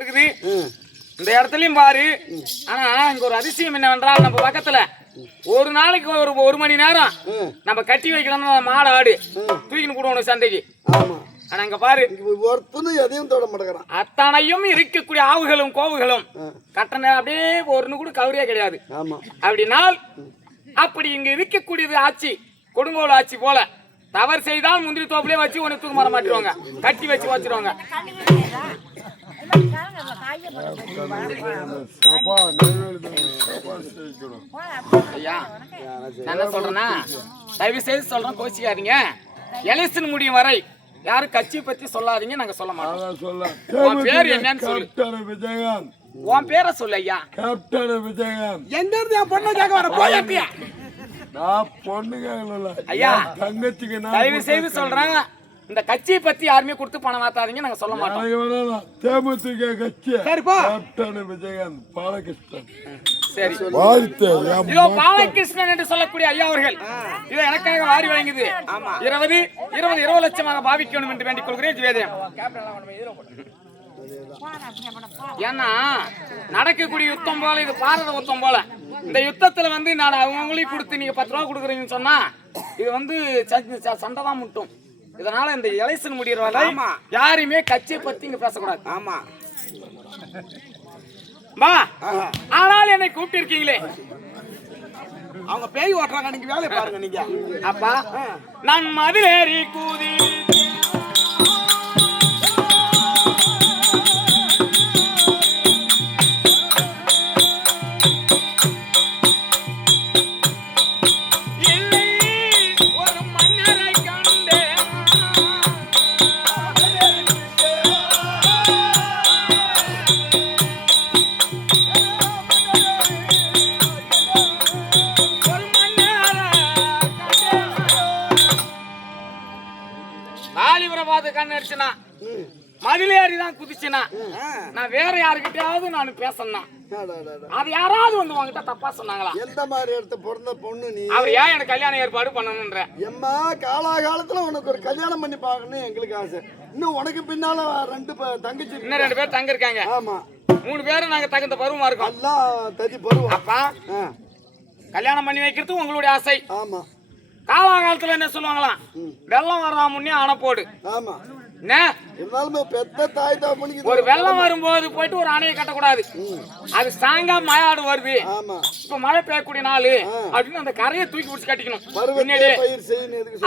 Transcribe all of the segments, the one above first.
இருக்குது இந்த இடத்துலயும் பாரு. ஆனா இங்க ஒரு அதிசயம் என்னவென்றால், நம்ம பக்கத்துல ஒரு நாளைக்கு ஒரு மணி நேரம் நம்ம கட்டி வைக்கணும்னு மாடு ஆடு தூக்கின்னு போடுவோம் சந்தைக்கு. ஆனா அங்க பாரு, ஒருத்தனும் எதையும் தொட மாட்டேங்கிறான். அத்தனையும் இருக்கக்கூடிய ஆவுகளும் கோவுகளும் கட்டண அப்படியே ஒன்னு கூட கவரியா கிடையாது. அப்படினால் அப்படி இங்க இருக்கக்கூடியது ஆட்சி கொடுங்கோல் ஆட்சி போல. தவறு செய்தால் முந்திரி தோப்புலயே வச்சு ஒன்னு தூக்கு மர மாட்டிடுவாங்க, கட்டி வச்சு வச்சிருவாங்க. ஐயா நான் என்ன சொல்றேன்னா, தயவு செய்து சொல்றேன், கோச்சிக்காதீங்க. எலெக்ஷன் முடியும் வரை யாரும் கட்சி பத்தி சொல்லாதீங்க, நாங்க சொல்ல மாட்டோம். உன் பேர் என்னன்னு சொல்லு. விஜயகாந்த். உன் பேரை சொல்லு ஐயா. கேப்டன் விஜயகாந்த். எந்த இருந்து என் பொண்ணு கேட்க வர போயா? நான் பொண்ணு கேட்கல ஐயா, தங்கச்சிக்கு தயவு செய்து சொல்றேன், இந்த கட்சியை பத்தி யாருமே கொடுத்து பணம் மாத்தாதீங்க, நாங்க சொல்ல மாட்டோம். தேமுதிக கட்சி. சரிப்பா. கேப்டன் விஜயகாந்த் பாலகிருஷ்ணன். சரி, இதோ பாலகிருஷ்ணன் என்று சொல்லக்கூடிய ஐயா அவர்கள் இதை எனக்காக வாரி வழங்குது. 20 லட்சமாக பாவிக்கணும் என்று வேண்டிக் கொள்கிறேன். ஜிவேதயம். ஏன்னா நடக்கக்கூடிய யுத்தம் போல இது பாரத யுத்தம் போல. இந்த யுத்தத்துல வந்து நான் அவங்களையும் கொடுத்து நீங்க 10 ரூபா கொடுக்குறீங்கன்னு சொன்னா இது சண்டை தான் முட்டும். இதனால இந்த எலெக்ஷன் முடிகிற வரை யாருமே கட்சியை பத்தி இங்க பேசக்கூடாது. ஆமா பா. ஆனால் என்னை கூப்பிட்டு இருக்கீங்களே, அவங்க பேய் ஓட்டுறாங்க, நீங்க வேலையை பாருங்க. நீங்க அப்பா நான் மதுரேறி கூதி கண்ணடிச்சுனா மதிலேறி தான் குதிச்சுனா நான் வேற யாருக்கிட்டையாவது நான் பேசணும், அது யாராவது வந்து உங்ககிட்ட தப்பா சொன்னாங்களா? எந்த மாதிரி இடத்த பிறந்த பொண்ணு நீ? அவர் ஏன் எனக்கு கல்யாணம் ஏற்பாடு பண்ணணும்ன்ற எம்மா காலாகாலத்துல உனக்கு ஒரு கல்யாணம் பண்ணி பார்க்கணும் எங்களுக்கு ஆசை. இன்னும் உனக்கு பின்னால 2 தங்கச்சி, இன்னும் 2 பேர் தங்க இருக்காங்க. ஆமா, 3 பேரும் நாங்க தகுந்த பருவமா இருக்கோம். எல்லாம் ததி பருவம். அப்பா கல்யாணம் பண்ணி வைக்கிறது உங்களுடைய ஆசை. ஆமா. காலாகாலத்துல என்ன சொல்லுவாங்களாம், வெள்ளம் வரலாம் முன்னே அணை போடு. ஆமா. பெத்த தாய் ஒரு வெள்ளம் வரும்போது போயிட்டு ஒரு அணையை கட்டக்கூடாது, அது சாங்கா மழையாடு வருது, இப்ப மழை பெய்யக்கூடிய நாள் அப்படின்னு அந்த கரையை தூக்கி பிடிச்சி கட்டிக்கணும்.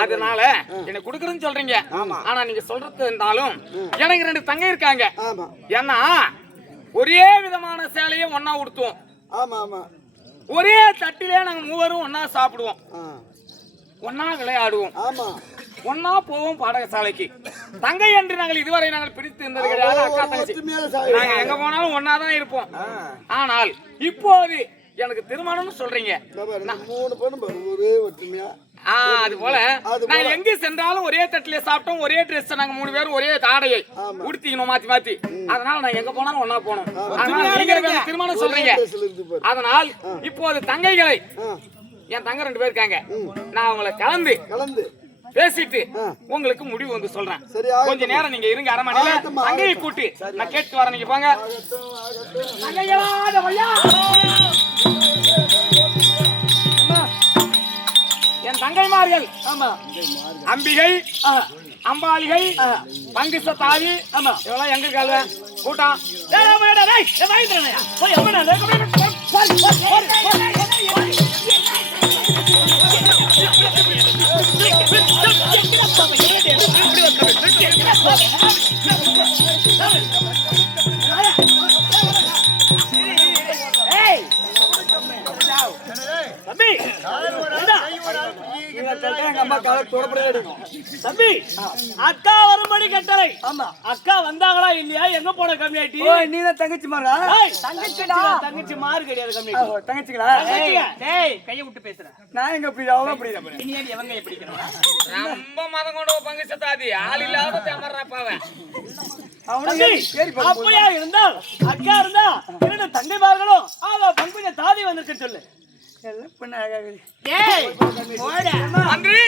அதனால எனக்கு கொடுக்குறேன்னு சொல்றீங்க. ஆனா நீங்க சொல்றது இருந்தாலும் எனக்கு 2 தங்க இருக்காங்க. ஏன்னா ஒரே விதமான சேலையை ஒன்னா உடுத்துவோம், ஒரே தட்டிலே நாங்க 3 ஒன்னா சாப்பிடுவோம், ஒன்னா விளையாடுவோம், ஒன்னா போவோம் பாடசாலைக்கு. தங்கை என்று நாங்கள் இதுவரை நாங்கள் பிரித்து இருந்தது கிடையாது. அக்கா தங்கச்சி நாங்க எங்க போனாலும் ஒன்னாதான் இருப்போம். ஆனால் இப்போது எனக்கு திருமணம்னு சொல்றீங்க, அது போல நாங்க எங்க சென்றாலும் ஒரே தட்டிலே சாப்பிட்டோம், ஒரே ட்ரெஸ், நாங்க 3 பேரும் ஒரே தாடையை உடுத்திக்கணும் மாத்தி மாத்தி. அதனால நாங்க எங்க போனாலும் ஒன்னா போனோம். அதனால நீங்க திருமணம் சொல்றீங்க. அதனால் இப்போது தங்கைகளை, என் தங்க 2 பேர் இருக்காங்க, நான் அவங்களை கலந்து பேசிட்டு உங்களுக்கு முடிவு வந்து சொல்றேன். கொஞ்ச நேரம் நீங்க இருங்க, அரை மணி நேரம் தங்கையை கூட்டி நான் கேட்டு வரேன். நீங்க போங்க. என் தங்கைமார்கள் அம்பிகை, அம்பாளிகை, பங்குச தாவி இதெல்லாம் எங்க கால கூட்டம். அக்கா வரும்படி கட்டளை. அக்கா வந்தாங்களா இல்லையா? எங்க போன கம்மியாட்டி? நீ தான் தங்கச்சி மாறா? தங்கச்சி மாறு கிடையாது, தங்கச்சிங்களா? கையை விட்டு பேசுறேன். நான் எங்க அப்படி அவங்க அப்படி எவங்க எப்படிக்கிறோம்? ரொம்ப மதம் கொண்டு பங்கு சத்தாதி ஆள் இல்லாத தேமர்றாப்பாவன். அப்படியா இருந்தால் அக்கா இருந்தா 2 தங்கைமார்களும் பங்குஞ்ச தாதி வந்திருக்க சொல்லு. மந்திரி,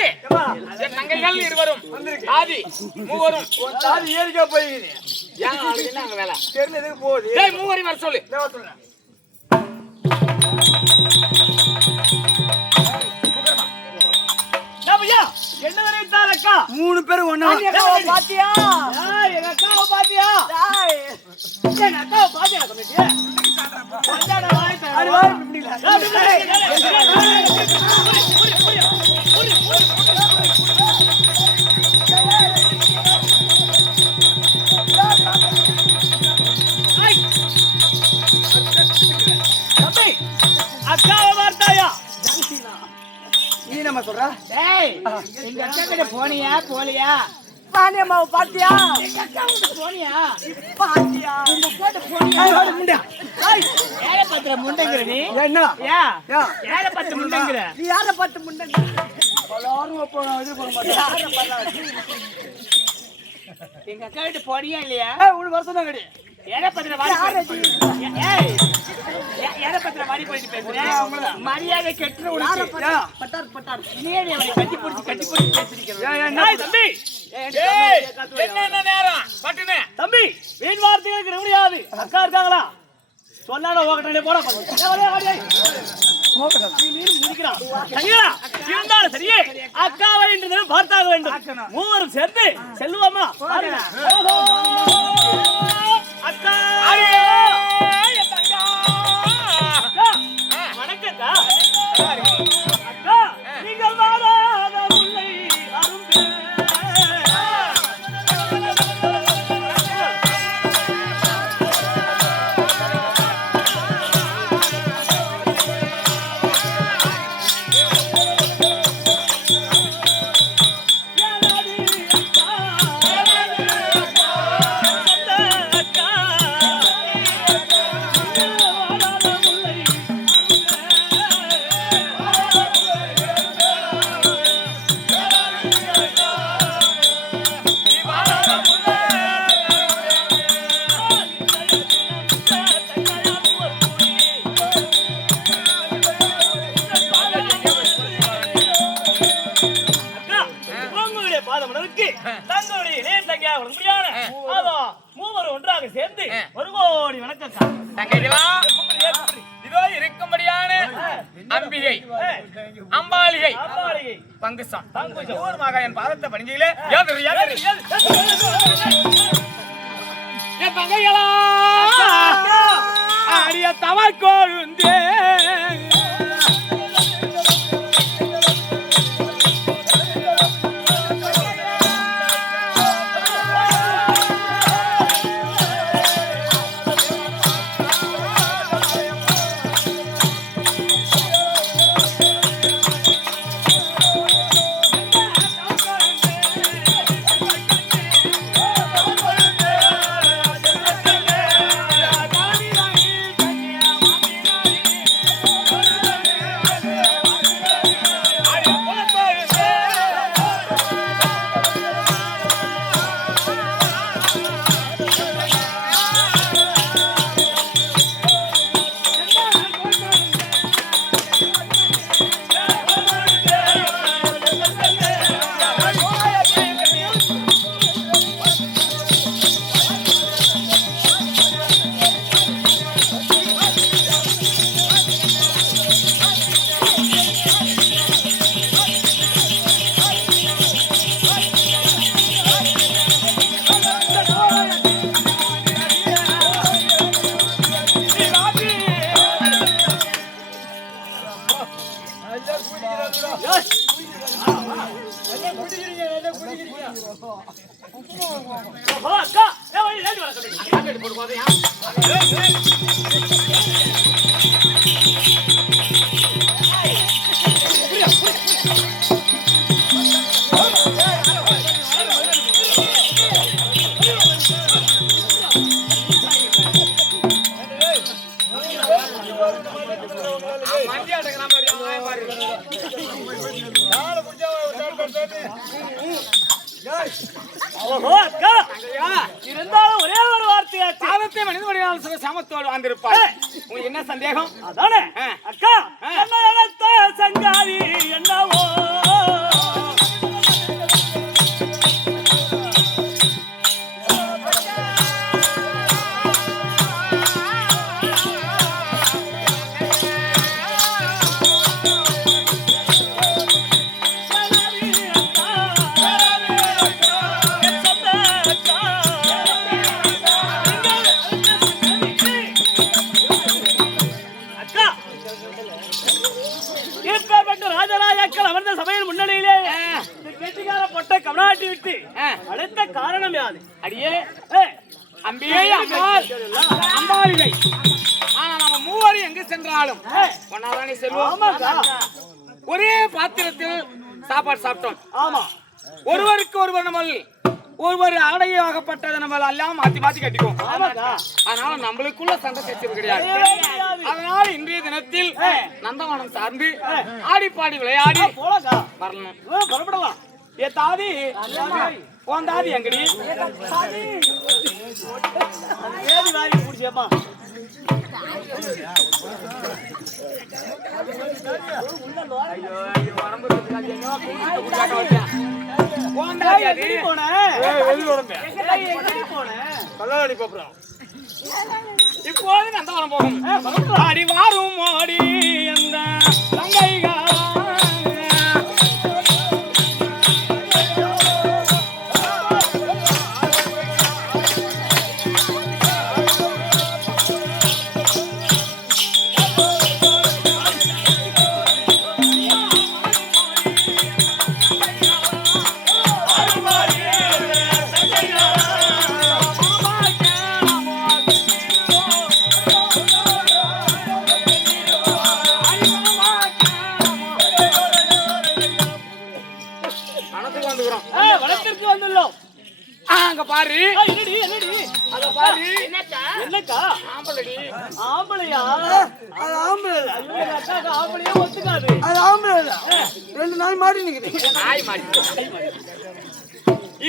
என் தங்கைகள் இருவரும் ஆதி மூவரும் தாதி ஏறிக்கா போயிருக்கீங்க. ஏன் அவளுக்கு என்ன அங்க வேலை? தெரியல எதுக்கு போகுது. டேய் மூவரையும் வர சொல்லு. என்ன நினைத்தார் அக்கா? 3 பேரும் ஒண்ணா பாத்தியா? எங்க அக்காவை பாத்தியா? எங்க அக்காவை பாத்தியா? அக்காவை பார்த்தாயா? நீ நம்ம சொல்ற எங்க அக்கா கிட்ட போனியா போலியா? பாண்டியம்மாவை பாத்தியா? எங்க அக்கா கிட்ட போனியா பாத்தியா? எங்க அக்கா கிட்ட போனியா? ஏழை பத்திர முண்டங்கிற நீ என்ன ஏழை பத்து முண்டங்கிற நீ யார பத்து முண்டங்கிற? எங்க அக்கா கிட்ட போனியா இல்லையா? 1 வருஷம் தான் கிடையாது. ஏழை பத்திர வாடி ஏழை பத்திர வாடி போயிட்டு பேசுறேன். மரியாதை கெட்டு பட்டார் பட்டார் நீ கட்டி பிடிச்சி பேசிருக்கிறேன். தம்பி என்ன நேரம் பட்டுனே தம்பி வீண் வார்த்தைகளுக்கு முடியாது. அக்கா இருக்காங்களா? சொன்னாலும் ஓகட்டே போட இருந்தாலும் சரியே அக்காவை என்று பார்த்தாக வேண்டும். மூவரும் சேர்ந்து செல்லுவாமா? அக்கா வணக்கத்தா. அக்கா நீங்கள் வாராத முல்லை அரும்பே. தங்களுடைய இளைய தங்கையாக முடியான மூவரும் ஒன்றாக சேர்ந்து ஒரு கோடி வணக்கம். இதோ இருக்கும்படியான அம்பிகை அம்பாலிகை பங்குசம் பூர்வமாக என் பாதத்தை பணிஞ்சிகளே என் தங்கைகளா ஆடிய தவற் கொழுந்தே இருந்தாலும் ஒரே ஒரு வார்த்தையா பாதத்தை மனித வடிவான சமத்தோடு வந்திருப்பார். உங்களுக்கு என்ன சந்தேகம்? அதானே அக்கா என்ன எடுத்த சங்காரி என்னவோ அடியே அம்பிகை அம்பாள் அம்பாளிகை. ஆனா நம்ம மூவரும் எங்க சென்றாலும் ஒன்னாதானே செல்வோம். ஒரே பாத்திரத்தில் சாப்பாடு சாப்பிட்டோம். ஆமா, ஒருவருக்கு ஒருவர் நம்ம ஒருவர் ஆடையாகப்பட்டதை நம்ம எல்லாம் மாத்தி மாத்தி கட்டிக்குவோம். அதனால நம்மளுக்குள்ள சண்டை சச்சரவு கிடையாது. அதனால இன்றைய தினத்தில் நந்தவனம் சார்ந்து ஆடி பாடி விளையாடி வரணும். புறப்படலாம். ஏ தாதி உன் தாதி எங்கடி? ஏது வாரி பிடிச்சேப்பா. இப்போது நந்தவனம் போகும். ஆடி வாரும் மோடி அந்த தங்கைகள் வனத்திற்கு வந்துள்ளோம். அங்க பாரு. என்னடி என்னடி அத பாரு. என்னக்கா? ஆம்பளடி. ஆம்பளையா? அது ஆம்பளை இல்ல. அக்காக்கு ஆம்பளையே ஒத்துக்காது. அது ஆம்பளை இல்ல. 2 நாள் மாடி நிக்குது. நாய் மாடி.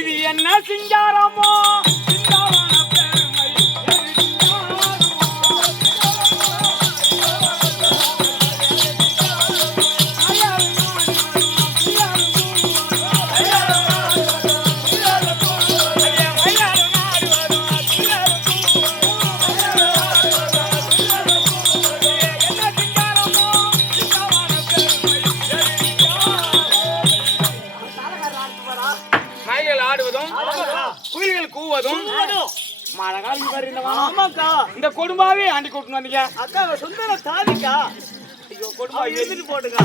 இது என்ன சிங்காரமோ சிங்காரமான பெருமை. குயில்கள் கூவதும் மழை காலம் இந்த கொடும்பாவே ஆண்டி கூட்டு வந்தீங்க. அக்கா சுந்தர தாதிக்கா. ஐயோ கொடும்பா எழுதிட்டு போட்டுங்க.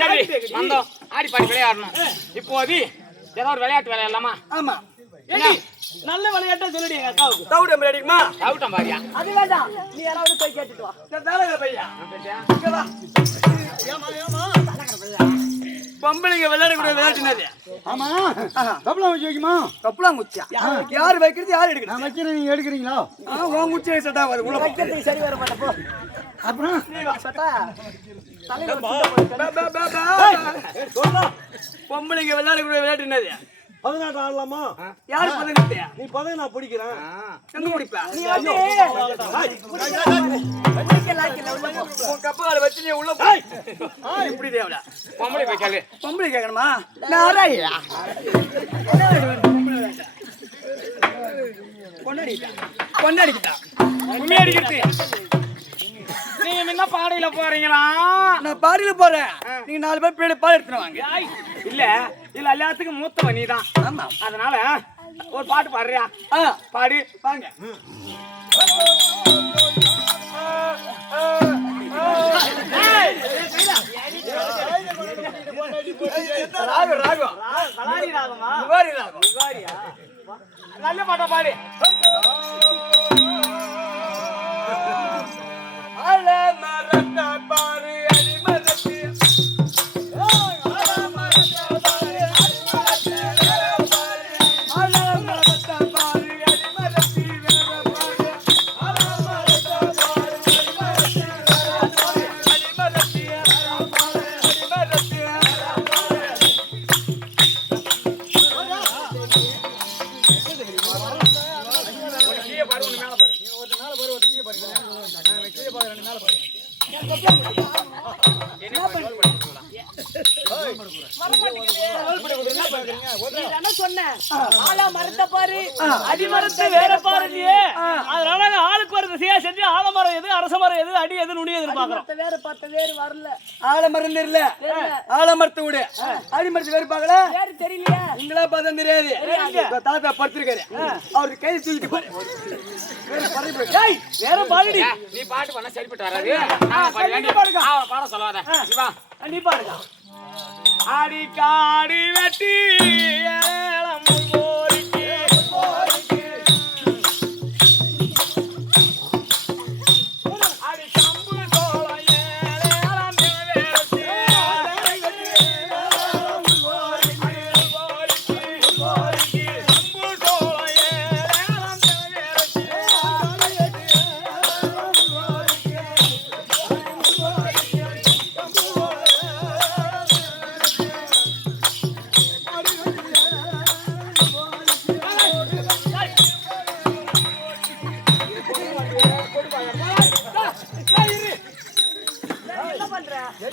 சரி வந்தோம் ஆடி பாடி விளையாடணும். இப்போது ஏதோ ஒரு விளையாட்டு விளையாடலாமா? ஆமா. நல்ல விளையாட்டா சொல்லுடி எங்க அக்காவுக்கு. தவுடம் விளையாடிக்குமா? தவுட்டம் பாரியா? அது வேண்டாம், நீ யாராவது போய் கேட்டுட்டு வா. தலைவர் பையா இங்க வா. பொம்பளைங்க விளையாடக்கூடிய விளையாட்டுனது. ஆமா. கப்பலாம் வச்சு வைக்குமா? கப்பலாம் குச்சியா? யார் வைக்கிறது யார் எடுக்கணும்? நான் வைக்கிறேன், நீங்க எடுக்கிறீங்களா? உன் குச்சியை செட் ஆகாது. உள்ள வைக்கிறது சரி வர மாட்டே போ. அப்புறம் நீ வா சட்டா. தலைவர் பொம்பளைங்க விளையாடக்கூடிய விளையாட்டுனது. 18 ஆடலாமா? யாரு 18? நீ 18 நான் பிடிக்கிறேன். எங்க பிடிப்ப? நீ வந்து உன் கப்பால வச்சு நீ உள்ள போய். இப்படி தேவடா. பொம்பளை போய் கேளு. பொம்பளை கேட்கணுமா? நாராயா பொண்ணடிக்கிட்டா உண்மையா அடிக்கிறது. நீங்க முன்ன பாடையில போறீங்களா? நான் பாடியில போறேன். நீங்க 4 பேர் பின்னாடி பால் எடுத்துட்டு வாங்க. இல்ல இல்ல எல்லாத்துக்கும் மூத்தவன் நீதான். ஆமா. அதனால ஒரு பாட்டு பாடுறியா? பாடு வாங்க. ராகம் ராகம் கலாரி ராகமா? முகாரி ராகம். முகாரியா? நல்ல பாட்டா பாடு. அல மரத்த பாரு அடி மரத்தி. அல மரத்த பாரு அடி மரத்தி வேற பாரு. அல மரத்த பாரு அடி மரத்தி வேற பாரு. அல மரத்த பாரு அடி மரத்தி வேற பாரு. அடி மரத்தி வேற பாரு. அடி மரத்தி வேற பாரு. ஒரு கீழே பாரு, ஒண்ணு மேல பாரு. அதனால ஆளுக்கு ஒரு திசையா செஞ்சு ஆலமரம் எது அரசமரம் எது அடி எது நுடி எதுன்னு பாக்குறோம். வேற பார்த்த வேறு வரல. ஆலமரம் இல்ல. ஆலமரத்தை விடு. அடிமரத்து வேறு பார்க்கல. வேறு தெரியலையா? நீங்களா பார்த்தா தெரியாது. இப்ப தாத்தா படுத்திருக்காரு. அவருக்கு கை தூக்கிட்டு பாரு. வேற பாடுடி. நீ பாட்டு பண்ண சரிப்பட்டு வராது. நான் பாட சொல்லாத. நீ வா. நீ பாடுங்க. அடி காடி வெட்டி ஏலம் போரிக்கு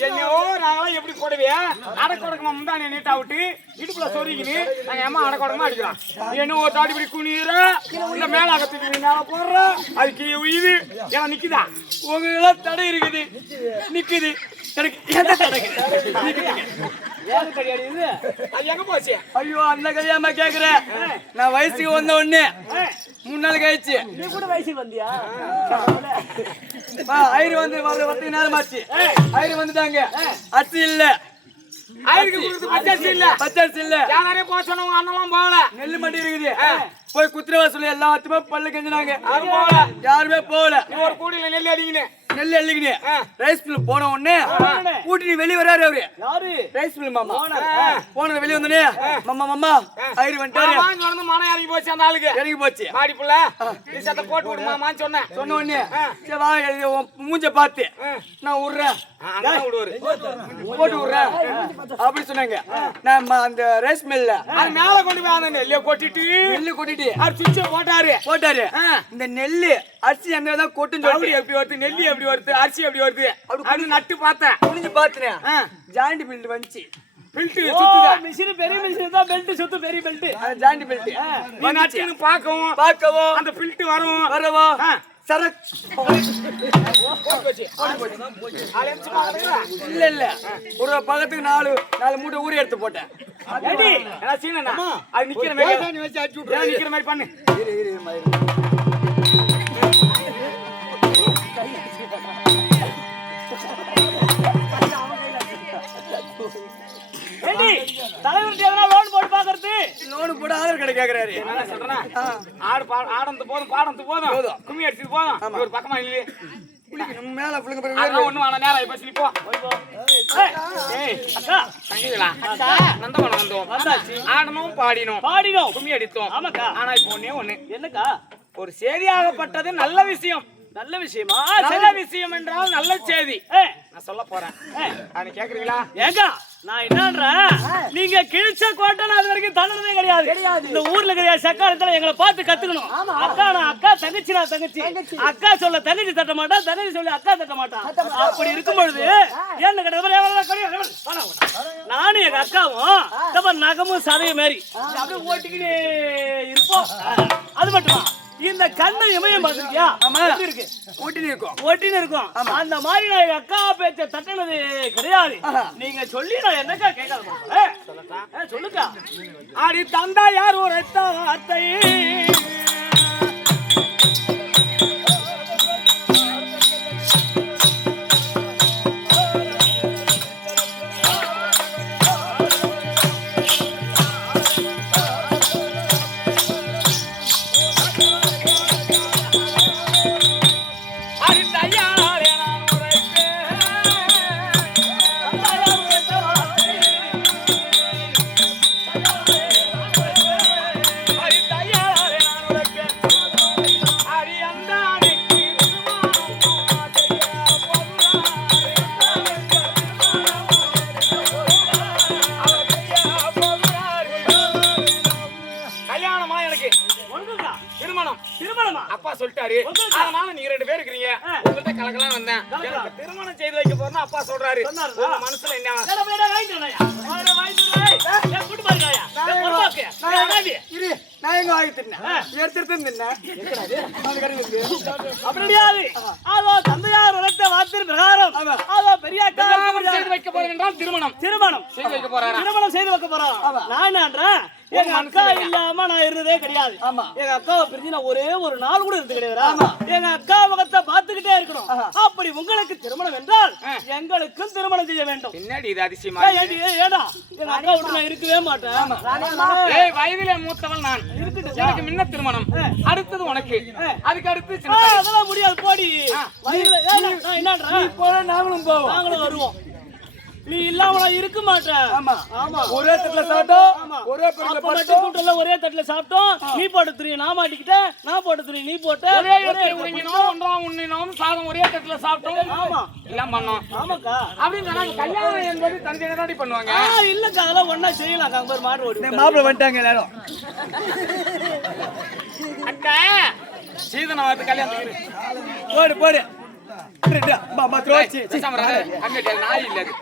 என்னையோ நாங்களாம் எப்படி போடுவியா அடக்கொடக்கமா முந்தானே நீட்டா விட்டு இடுப்புல சொருகின்னு நாங்க அம்மா அடக்கொடக்கமா அடிக்கிறோம். என்ன ஒரு தாடி இப்படி குனிற இந்த மேலாகத்துக்கு மேல போடுற அதுக்கு உயிர் ஏன்னா நிக்குதா உங்கள தடை இருக்குது நிக்குது எனக்கு எந்த தடை அது எங்க போச்சு? ஐயோ அந்த கல்யாணமா கேக்குற நான் வயசுக்கு வந்த உடனே 3 நாள் கழிச்சு நீ கூட வயசுக்கு வந்தியா? ஐயர் வந்து வர 10 நேரம் ஆச்சு. ஐயர் வந்துட்டாங்க. அரிசி இல்ல. ஆயிருக்கு கொடுத்து பச்சரிசி இல்ல. பச்சரிசி இல்ல. யாரே போக சொன்னவங்க அண்ணெல்லாம் போகல. நெல்லு மண்டி இருக்குது. போய் குத்துறவா சொல்லி எல்லாத்துமே பல்லு கெஞ்சினாங்க. போகல. யாருமே போகல. ஒரு கூடையில நெல் அடிக்கினு நெல் அள்ளிக்கினு ரைஸ் மில் போன உடனே கூட்டிட்டு வெளிய வராரு அவரு. யாரு? ரைஸ் மில் மாமா. போனது வெளிய வந்தனே மாமா மாமா ஐயர் வந்துட்டாரு. வாங்கி வந்து மனம் இறங்கி போச்சு அந்த ஆளுக்கு. இறங்கி போச்சு. மாடி புள்ள நீ சத்த போட்டு விடுமாமான்னு சொன்னேன். சொன்ன உடனே சரி வா மூஞ்ச பார்த்து நான் விடுறேன் போட்டு விடுறேன் அப்படி சொன்னாங்க. நான் அந்த ரைஸ் மில்ல அது மேல கொண்டு போய் அந்த நெல்லை கொட்டிட்டு நெல்லு கொட்டிட்டு அவர் சுவிட்ச போட்டாரு. இந்த நெல்லு அரிசி அங்க தான் கொட்டுன்னு சொல்லி எப்படி வருது நெல்லி எப்படி வருது அரிசி எப்படி வருது அப்படி நட்டு பார்த்தேன். குனிஞ்சு பாத்துறேன் ஜாயிண்ட் பெல்ட் வந்துச்சு. பெல்ட் சுத்துதா மிஷின் பெரிய மிஷின் தான் பெல்ட் சுத்து பெரிய பெல்ட். ஜாயிண்ட் பெல்ட் நீ நட்டுன்னு பார்க்கவும் அந்த பெல்ட் வரவும் சரக் இல்ல இல்ல ஒரு பக்கத்துக்கு 4 மூட்டை ஊறி எடுத்து போட்டேன். அது நிக்கிற மாதிரி பண்ணு. தலைவர் லோன் போட்டு பாக்குறது லோன் போட்டு ஆதார் கார்டு கேக்குறாரு. என்ன சொல்றேன் ஆடந்து போதும் கும்மி அடிச்சது போதும் ஒரு பக்கமா இல்லையே மேல ஒண்ணும் வேணாம் நேரம் இப்ப சொல்லி போ. அக்கா தங்கிங்களா நந்தவனம் வந்தோம் ஆடணும் பாடினோம் கும்மி அடித்தோம். ஆமாக்கா ஆனா இப்போ ஒண்ணு என்னக்கா ஒரு செய்தியாகப்பட்டது நல்ல விஷயம். நல்ல விஷயமா? நல்ல விஷயம் என்றால் நல்ல செய்தி நான் சொல்ல போறேன். கேக்குறீங்களா? ஏங்கா நான் என்னன்றேன் நீங்க கிழிச்ச கோட்டை அது வரைக்கும் தண்டனே கிடையாது. இந்த ஊர்ல கிடையாது சக்காலத்துல எங்களை பார்த்து கத்துக்கணும். அக்கா நான் அக்கா தங்கச்சி நான் தங்கச்சி அக்கா சொல்ல தங்கச்சி தட்ட மாட்டா தங்கச்சி சொல்லி அக்கா தட்ட மாட்டான். அப்படி இருக்கும் பொழுது என்ன கிடையாது நானும் எங்க அக்காவும் நகமும் சதையும் மாரி அப்படியே ஓட்டிக்கிட்டு இருப்போம். அது மட்டுமா இந்த கண்ணு இமயம் பாத்துக்கியா இருக்கு ஓட்டின்னு இருக்கும். அந்த மாதிரி நான் எங்க அக்கா பேச்ச தட்டினது கிடையாது. நீங்க சொல்லி நான் என்னக்கா கேட்காத சொல்லுக்கா. அடி தந்தா யார் ஒரு அத்தை அப்பா சொல்லிட்டாரு. அதனால நீங்க 2 பேர் இருக்கீங்க. உங்கள்ட்ட கலக்கலாம் வந்தேன். திருமணம் செய்து வைக்க போறேன்னு அப்பா சொல்றாரு. உங்க மனசுல என்ன? நான் எங்க வாங்கி தின்னேன் எடுத்துட்டு தின்னேன். தந்தையார் வளர்த்த வார்த்தை பிரகாரம் பெரிய செய்து வைக்க போறேன் என்றால் திருமணம் செய்து வைக்க போறாரு. திருமணம் செய்து வைக்க போறான். நான் என்னன்றேன் எங்க அக்கா இல்லாம நான் இருந்ததே கிடையாது. எங்க அக்காவை பிரிஞ்சு நான் ஒரே ஒரு நாள் கூட இருந்து கிடையாது. எங்க அக்கா முகத்தை பார்த்துக்கிட்டே இருக்கணும். அப்படி உங்களுக்கு திருமணம் என்றால் எங்களுக்கும் திருமணம் செய்ய வேண்டும். என்னடி இது அதிசயமா? ஏடா எங்க அக்கா விட்டு நான் இருக்கவே மாட்டேன். வயதிலே மூத்தவள் நான். எனக்கு முன்ன திருமணம் அடுத்தது உனக்கு அதுக்கு அடுத்து அதெல்லாம் முடியாது போடி. என்னன்றேன் நாங்களும் வருவோம். நீ இல்லாம இருக்க மாட்டேன். ஒரே தட்டுல சாப்பிட்டோம் ஒரே கூட்டல ஒரே தட்டுல சாப்பிட்டோம். நீ போட்ட துணி நான் மாட்டிக்கிட்ட நான் போட்ட துணி நீ போட்ட சாதம் ஒரே தட்டுல சாப்பிட்டோம் எல்லாம் பண்ணோம். ஆமாக்கா அப்படின்னு கல்யாணம் என்பது தனித்தனி பண்ணுவாங்க. இல்லக்கா அதெல்லாம் ஒன்னா செய்யலாம். அங்க ஒரு மாடு ஓடி மாப்பிள்ள வந்துட்டாங்க எல்லாரும். அக்கா சீதனை வந்து கல்யாணத்துக்கு போடு மாமா த்ரோச்சி பேசாம இரு. அங்கேட்டு நாய் இல்ல அது.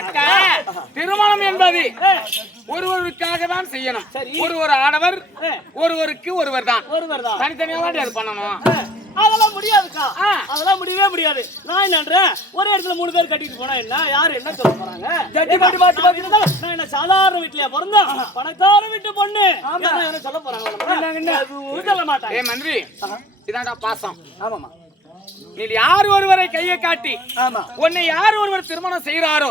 அக்கா, திருமணம் என்பது ஒருவருக்காக தான் செய்யணும். ஒரு ஆடவர் ஒருவருக்கு ஒருவர் தான். தனித்தனியா தான் அது பண்ணணும். அதெல்லாம் முடியாதுக்கா. அதெல்லாம் முடியவே முடியாது. நான் என்னன்றேன், ஒரே இடத்துல 3 பேர் கட்டிட்டு போனா என்ன, யாரு என்ன சொல்ல போறாங்க? ஜட்டி பாட்டி பாட்டு பாத்தீங்கன்னா நான் என்ன சாதாரண வீட்லயா பிறந்தேன், பணக்கார வீட்டு பொண்ணு என்ன சொல்ல போறாங்க? சொல்ல மாட்டாங்க. ஏ மந்திரி, இதான்டா பாசம். ஆமாமா. நீ யார் ஒருவரை கையை காட்டி ஆமா உன்னை யார் ஒருவர் திருமணம் செய்யறாரோ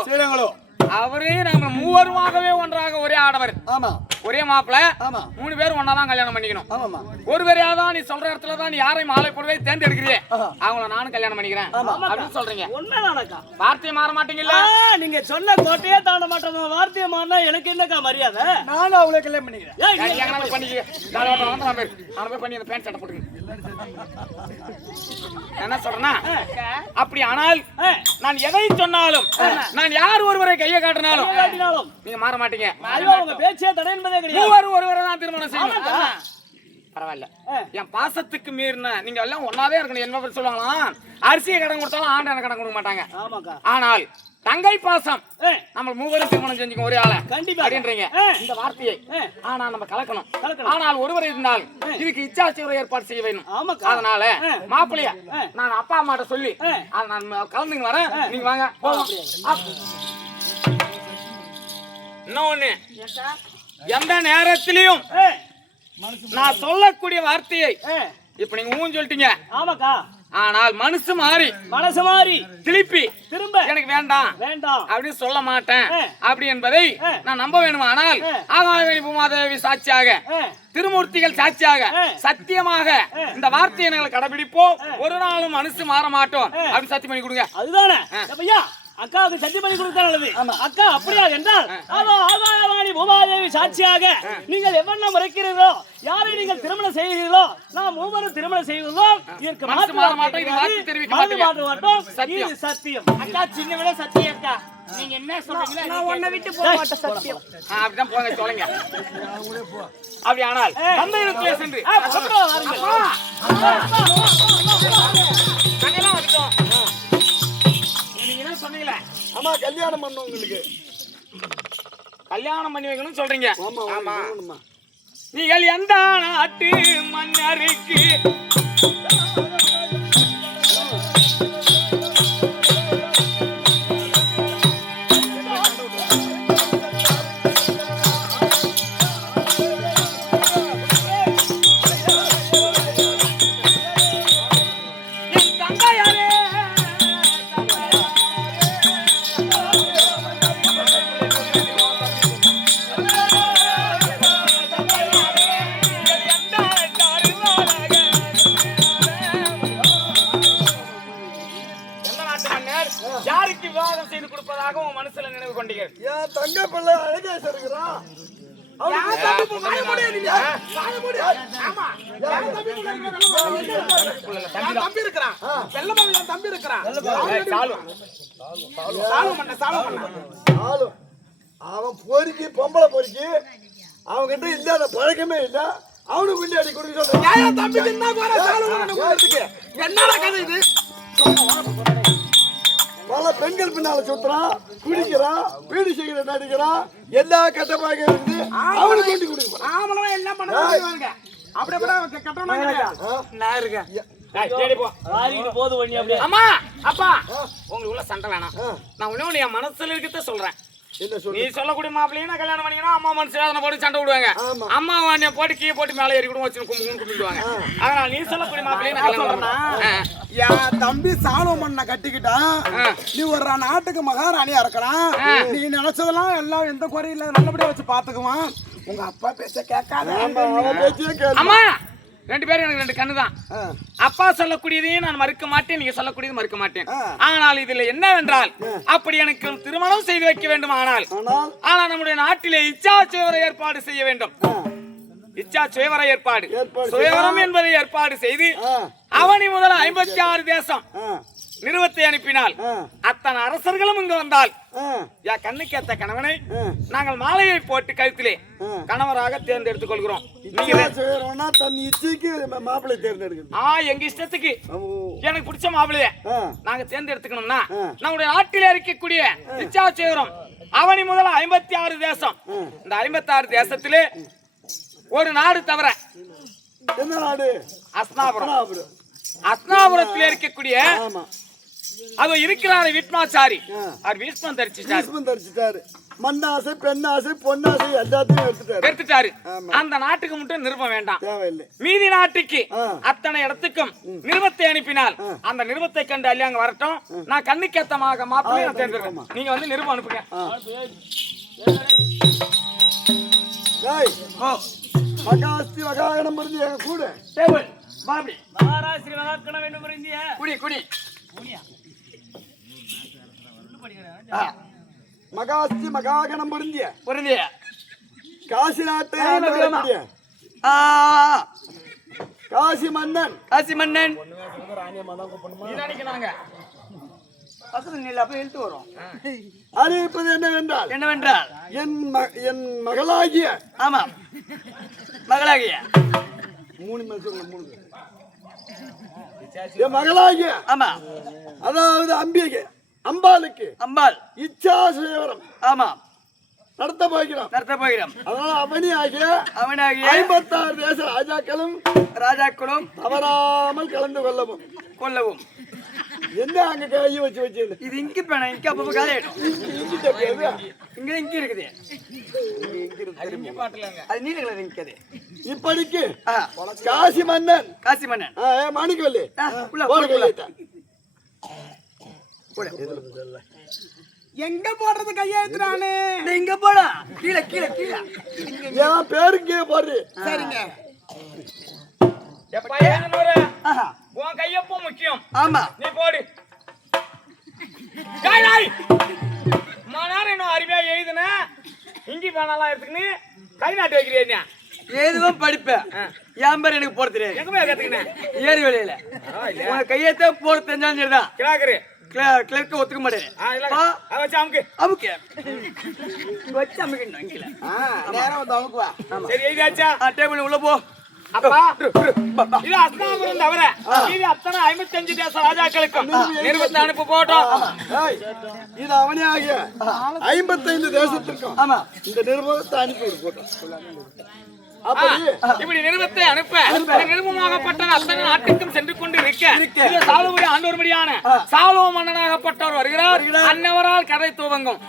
அவரே நம்ம மூவருமாகவே ஒன்றாக ஒரே ஆடவர். ஆமா ஒரே மாப்பிள்ள. ஆமா 3 பேர் ஒன்னாதான் கல்யாணம் பண்ணிக்கணும். ஆமாமா. ஒருவரையாதான் நீ சொல்ற இடத்துல தான் நீ யாரை மாலை போடவே தேர்ந்தெடுக்கிறீ. அவங்கள நானும் கல்யாணம் பண்ணிக்கிறேன் அப்படின்னு சொல்றீங்க. உண்மைதானக்கா? வார்த்தையை மாற மாட்டீங்கல்ல? நீங்க சொன்ன கோட்டையே தாண்ட மாட்டோம். வார்த்தையை மாறினா எனக்கு என்னக்கா மரியாதை? நானும் அவளை கல்யாணம் பண்ணிக்கிறேன். பண்ணிக்க பண்ணி அந்த பேண்ட் சட்டை போட்டுங்க. என்ன சொல்றேன்னா, அப்படி ஆனால் நான் எதை சொன்னாலும், நான் யார் ஒருவரை கையை காட்டினாலும் நீங்க மாற மாட்டீங்க. உங்க பேச்சே தடை என்பதே கிடையாது. ஒருவரை தான் திருமணம் செய்யணும். பரவாயில்ல, என் பாசத்துக்கு மீறின நீங்க எல்லாம் ஒன்னாவே இருக்கணும். என்ன சொல்லுவாங்களாம், அரிசியை கடன் கொடுத்தாலும் ஆண்டான கடன் கொடுக்க மாட்டாங்க. ஆனால் தங்கை பாசம் நம்ம மூவரும் திருமணம் செஞ்சுக்க ஒரே ஆள கண்டிப்பா அப்படின்றீங்க இந்த வார்த்தையை. ஆனா நம்ம கலக்கணும். ஆனால் ஒருவர் இருந்தால் இதுக்கு இச்சாட்சி ஏற்பாடு செய்ய வேணும். அதனால மாப்பிள்ளைய நான் அப்பா அம்மாட்ட சொல்லி நான் கலந்துங்க வரேன். நீங்க வாங்க போவோம். இன்னொன்னு, எந்த நேரத்திலையும் நான் சொல்லக்கூடிய வார்த்தையை இப்ப நீங்க ஊன்னு சொல்லிட்டீங்க. ஆமாக்கா. ஆனால் மனசு மாறி திருப்பி திரும்ப எனக்கு வேண்டாம் அப்படின்னு சொல்ல மாட்டேன் அப்படி என்பதை நான் நம்ப வேணுமா? ஆனால் ஆகாயவனி பூமாதேவி சாட்சியாக, திருமூர்த்திகள் சாட்சியாக, சத்தியமாக இந்த வார்த்தையை நாங்கள் கடைபிடிப்போம். ஒரு நாளும் மனசு மாற மாட்டோம் அப்படின்னு சத்தியம் பண்ணி கொடுங்க. அதுதானே அக்காவுக்கு சத்தியம் பண்ணி கொடுத்தா நல்லது. அக்கா அப்படியா என்றால் ஆகாயவாணி பூமாதேவி சாட்சியாக நீங்கள் எவ்வளவு முறைக்கிறீர்களோ, யாரை நீங்கள் திருமணம் செய்கிறீர்களோ, நாம் மூவரும் திருமணம் செய்கிறோம். இதற்கு மாற்ற மாட்டோம். இது சத்தியம். அக்கா சின்ன விட சத்தியம். அக்கா நீங்க என்ன சொல்றீங்களா? நான் உன்னை விட்டு போக மாட்டேன். சத்தியம். அப்படிதான் போங்க சொல்லுங்க. அப்படி ஆனால் தந்தையிடத்திலே சென்று அங்கெல்லாம் வந்துட்டோம். நீங்க என்ன சொன்னீங்களே? ஆமா, கல்யாணம் பண்ண உங்களுக்கு கல்யாணம் பண்ணி வைக்கணும்னு சொல்றீங்க. ஆமா. நீங்கள் எந்த நாட்டு மன்னருக்கு யாருக்கு விவாதம் செய்து கொடுப்பதாக உன் மனசுல நினைவு கொண்டீர்கள்? என் தங்க பிள்ளை அழகேச இருக்கிறான். அவன் பொறுக்கி பொம்பளை பொறுக்கி அவன்கிட்ட இல்லாத பழக்கமே இல்ல. அவனுக்கு பின்னாடி கொடுக்க என்னடா கதை இது? பல பெண்கள் பின்னால சுத்துறான், குடிக்கிறான், பீடி சிகரெட் அடிக்கிறான், எல்லா கட்டமாக இருந்து அவனுக்கு கொண்டு கொடுக்க. ஆமளவன் என்ன பண்ணுவாங்க? அப்படியே கட்டணும். நான் இருக்கேன். அம்மா அப்பா உங்களுக்கு உள்ள சண்டை வேணாம். நான் உன்ன என் மனசுல இருக்கிறத சொல்றேன். நீ சொல்லக்கூடிய மாப்பிள்ளையும் நான் கல்யாணம் பண்ணிக்கணும். அம்மா மனசு போட்டு சண்டை விடுவாங்க. அம்மா வாணிய போட்டு கீழே போட்டு மேலே ஏறி கூட வச்சு கும்பிடுவாங்க. அதனால நீ சொல்லக்கூடிய மாப்பிள்ளையும் நான் சொல்றேன். என் தம்பி சாலமண்ண கட்டிக்கிட்டான். நீ ஒரு நாட்டுக்கு மகாராணியா இருக்கிறான். நீ நினைச்சதெல்லாம் எல்லாம் எந்த குறையில நல்லபடியா வச்சு பாத்துக்குவான். உங்க அப்பா பேச கேட்காத. அம்மா 2 பேரும் எனக்கு 2 கண்ணு தான். அப்பா சொல்லக்கூடியதையும் நான் மறுக்க மாட்டேன், நீங்க சொல்லக்கூடியது மறுக்க மாட்டேன். ஆனால் இதுல என்னவென்றால், அப்படி எனக்கு திருமணம் செய்து வைக்க வேண்டும். ஆனால் நம்முடைய நாட்டிலே இச்சா சுயவர ஏற்பாடு செய்ய வேண்டும். இச்சா சுயவர ஏற்பாடு, சுயவரம் என்பதை ஏற்பாடு செய்து அவனி முதல் 56 தேசம் நிறுவத்தை அனுப்பினால் அத்தனை அரசர்களும் இங்கு வந்தால் என் கண்ணுக்கு ஏத்த கணவனை நாங்கள் மாலையை போட்டு கழுத்திலே கணவராக தேர்ந்தெடுத்துக் கொள்கிறோம். இச்சாசுயரம்னா தன் இச்சைக்கு மாப்பிள்ளை தேர்ந்தெடுக்கணும். எங்க இஷ்டத்துக்கு ஓ. எனக்கு பிடிச்ச மாப்பிள்ளைய ஆ. நாங்க தேர்ந்தெடுத்துக்கணும்னா நம்முடைய நாட்டில் இருக்கக்கூடிய இச்சாசுயரம் அவனி முதல் 56 தேசம். இந்த 56 தேசத்திலே ஒரு நாடு தவிர என்ன நாடு? அஸ்னாபுரம். அஸ்னாபுரத்தில் இருக்கக்கூடிய அது இருக்கிறாரு விட்மாச்சாரி. அவர் வீஸ்மம் தரிச்சிட்டாரு. மண்ணாசை, பெண்ணாசை, பொன்னாசை எல்லாத்தையும் எடுத்துட்டாரு. அந்த நாட்டுக்கு மட்டும் நிருபம் வேண்டாம். தேவையில்லை. மீதி நாட்டுக்கு அத்தனை இடத்துக்கும் நிருபத்தை அனுப்பினால் அந்த நிருபத்தை கண்டு அள்ளி அங்க வரட்டும். நான் கண்ணுக்கேத்தமாக மாப்பிள்ளை நான் தேர்ந்தெடுக்கிறேன். நீங்க வந்து நிருபம் அனுப்புங்க. மகாஸ்தி மகாகணம் புரிஞ்சு எங்க கூட மகாராஷ்டிரி மகாக்கணம் வேண்டும் புரிந்திய குடி மகாஸ்தி மகாகணம் புரிந்திய காசி நாட்டை காசி மன்னன் அறிவிப்பது என்னவென்றால் என் மகளாகிய என் மகளாகிய அதாவது அம்பாளுக்கு இச்சாசுயவரம் நடத்த போகிறோம். அதனால அவனியாகிய 56 தேச ராஜாக்களும் தவறாமல் கலந்து கொள்ளவும். என்ன அங்க கையை வச்சு இது இங்க பேனா இங்க அப்பப்ப காலையிடும். இங்க இருக்குது. அது நீல கலர் இருக்குது. இப்படிக்கு காசி மன்னன் மாணிக்கவல்லி எங்க போடுறது கையெழுத்துறானே? இங்க போடா. கீழே என் பேருக்கு போடு. சரிங்க. உன் கையப்போ முக்கியம். ஆமா நீ போடு. மனார் இன்னும் அருமையா எழுதுன இங்கி பேனாலாம் எடுத்துக்கின்னு கை நாட்டு வைக்கிறேன். ஏதுவும் படிப்பேன். என் பேர் எனக்கு போட தெரியாது. எங்கமே கத்துக்கினேன். ஏறி வேலையில உன கையெழுத்த போட தெரிஞ்சாலும் சரிதான். கிளாக்கரு கிளர்க்க ஒத்துக்க மாட்டேன். சரி எழுதியாச்சா? டேபிள் உள்ள போ. அப்பா இது அஸ்னாபுரம் தவிர இது அத்தனை 55 தேச ராஜாக்களுக்கும் நிருபத்தை அனுப்ப போட்டோம். இது அவனே ஆகிய 55 தேசத்திற்கும் இந்த நிருபத்தை அனுப்பி போட்டோம். இப்படி நிருபத்தை அனுப்ப நிருபமாகப்பட்ட அத்தனை நாட்டுக்கும் சென்று கொண்டு இருக்க சாலோமுடி ஆண்டோர்மடியான சாலோ மன்னனாகப்பட்டவர் வருகிறார். அன்னவரால் கதை துவங்கும்.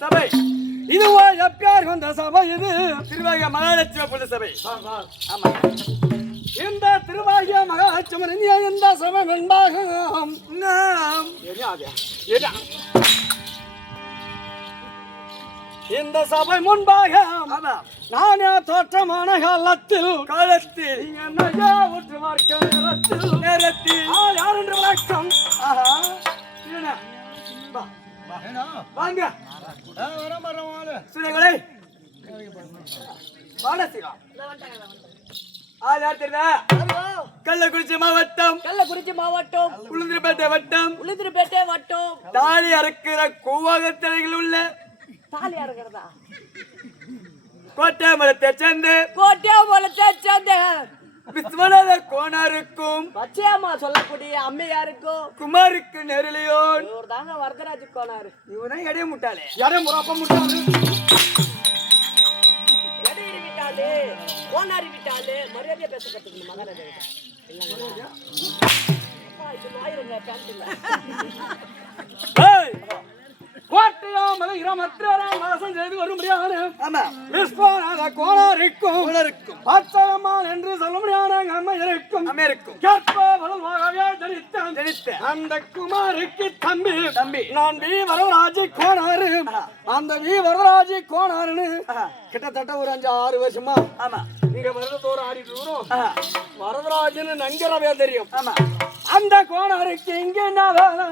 சபை இதுவா எப்பயார் வந்த சபை இது திருவாக மகாலட்சுமி புள்ள சபை. ஆமா இந்த திருவாகிய மகாச்சமரன் இந்த சமயம் என்பாகம் இந்த சபை முன்பாக நானே தோற்றமான காலத்தில் என்னையா ஊற்று பார்க்க நேரத்தில் யார் என்று வணக்கம் வாங்க சுனைகளே கள்ளக்குறிச்சி மாவட்டம் உளுந்தூர்பேட்டை வட்டம் தாலி அறுக்கிற கூவாகத்திரையில் உள்ள தாலி அறுக்கிறதா கோட்டைமலத்தை சேர்ந்து விஸ்வநாத கோனாருக்கும் பச்சையம்மா சொல்லக்கூடிய அம்மையாருக்கும் குமாருக்கு நெருளியோன் இவர் தாங்க வரதராஜ கோனாரு இவனை எடைய முட்டாளே யாரும் முறப்ப முட்டாளு எடையறி விட்டாலே கோனாரி விட்டாலே மரியாதையா பேச கத்துக்கணும் மகாராஜா இது ஆயிரங்க பேண்டில்ல கோட்டையாமலை இரமற்றாம் வாசம் செய்து வரும்படியான விஸ்வநாத கோனாருக்கும் பச்சையம்மாள் என்று சொல்ல முடியாத அம்மையருக்கும் கேட்பவர்களாகவே ஜனித்த அந்த குமாருக்கு தம்பி நான் வி வரதராஜி கோனாரு அந்த வி வரதராஜி கோனாருன்னு கிட்டத்தட்ட ஒரு 5-6 வருஷமா நீங்க வரதோறு ஆடிட்டு வரும் வரதராஜன்னு நங்கரவே தெரியும் அந்த கோனாருக்கு இங்க என்ன வேலை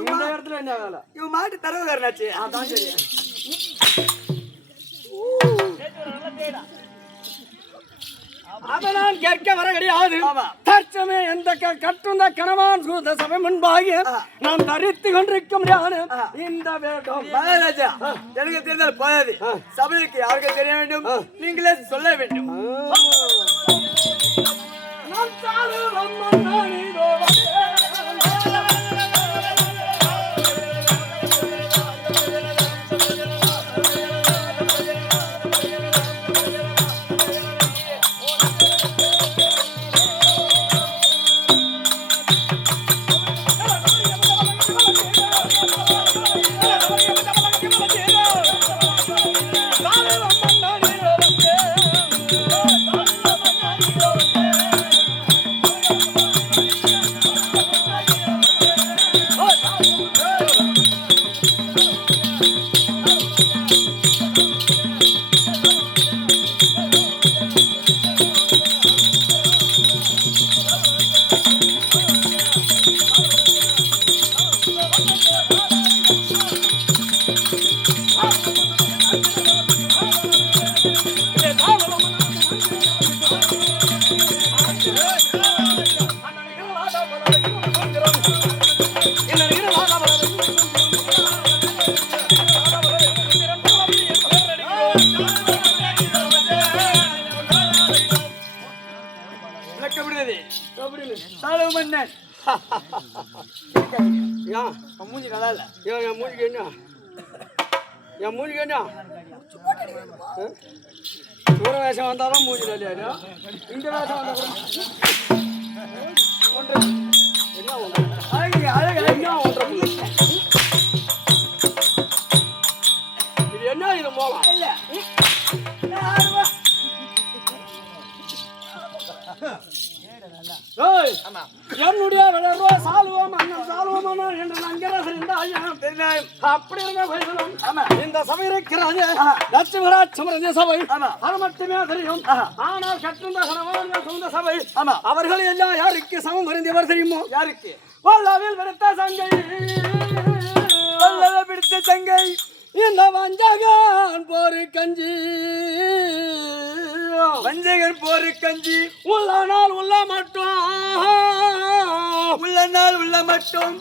இந்த இடத்துல என்ன வேலை இவன் மாட்டு தரவுகாரனாச்சு அதான் சரி அதை நான் கேட்க வர கிடையாது தற்சமே எந்த கட்டுந்த கணவான் சூத சபை முன்பாக நாம் தரித்து கொண்டிருக்க முடியாது இந்த வேண்டும் மகாராஜா எனக்கு தெரிந்தால் போதாது சபைக்கு யாருக்கு தெரிய வேண்டும் நீங்களே சொல்ல வேண்டும் மூஞ்சி நல்லா இல்ல என் மூஞ்சிக்கு என்ன தூர வேஷம் வந்தாதான் மூஞ்சி இல்லையா இந்த வேஷம் வந்தா இது என்ன இது மோகம் இல்ல என்னுடைய வளர்வா சாலுவோம் அண்ணன் சாலுவோம் என்று நங்கரசன் அப்படி இந்த சபை இருக்கிறது லட்சுமராட்சமரஞ்ச சபை அது மட்டுமே தெரியும் ஆனால் கட்டுந்த கணவர்கள் சொந்த சபை அவர்கள் எல்லாம் யாருக்கு சமம் வருந்தியவர் தெரியுமோ யாருக்கு வல்லவில் விடுத்த சங்கை வல்லவ பிடித்த சங்கை இந்த வஞ்சகன் போரு கஞ்சி வஞ்சகன் போரு கஞ்சி உள்ள நாள் உள்ள மட்டும்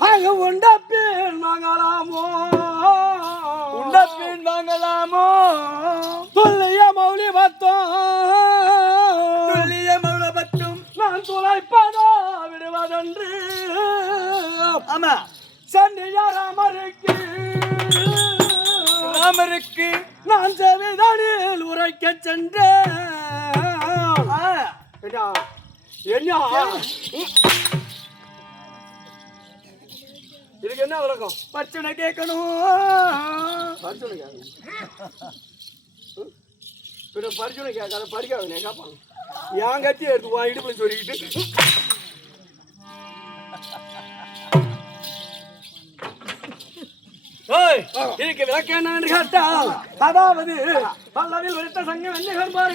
அங்க உண்ட பேன் வாங்கலாமோ துல்லிய மௌலி பத்தும் நான் துளைப்பதா விடுவதென்று ஆமா சன்னியா ராமருக்கு நான் செவிதனில் உரைக்க சென்றேன் என்ன இதுக்கு என்ன விளக்கம் பச்சனை கேட்கணும் பரிசனை கேட்கணும் பரிசனை கேட்காத படிக்காத கேட்பாங்க என் கத்தி எடுத்து வா இடுப்புல சொல்லிக்கிட்டு இதுக்கு விளக்க என்ன கேட்டால் அதாவது பல்லவில் விருத்த சங்கம் என்ன என்றால்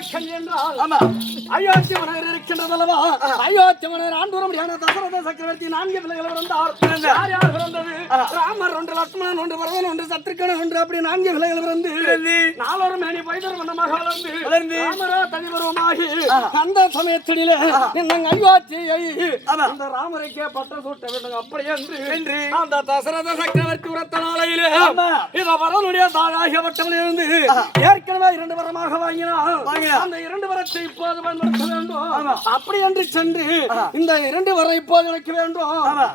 அயோத்தி மன்னர் இருக்கின்றதல்லவா அயோத்தி மன்னர் ஆண்டூரமுடியான தசரத சக்கரவர்த்தி 4 பிள்ளைகள் பிறந்தார். யார் யார் பிறந்தது? ராமர் 1, லட்சுமணன் 1, பரதன் 1, சத்ருக்கன் 1 அப்படி 4 பிள்ளைகள் பிறந்து 4 மேனி பைதர் மன்னமாக வளர்ந்து ராமரா தனிபருவமாகி அந்த சமயத்திலே இந்த அயோத்தியை அந்த ராமருக்கே பட்டம் சூட்ட வேண்டும் அப்படி என்று அந்த தசரத சக்கரவர்த்தி உரத்த நாளையிலே இத வரனுடைய தாயாகப்பட்டவன் இருந்து ஏற்கனவே 2 வரமாக வாங்கினார். அந்த 2 வரத்தை இப்போது பயன்படுத்த வேண்டும் அப்படி என்று சென்று இந்த 2 வரை இப்போது எனக்கு வேண்டும்.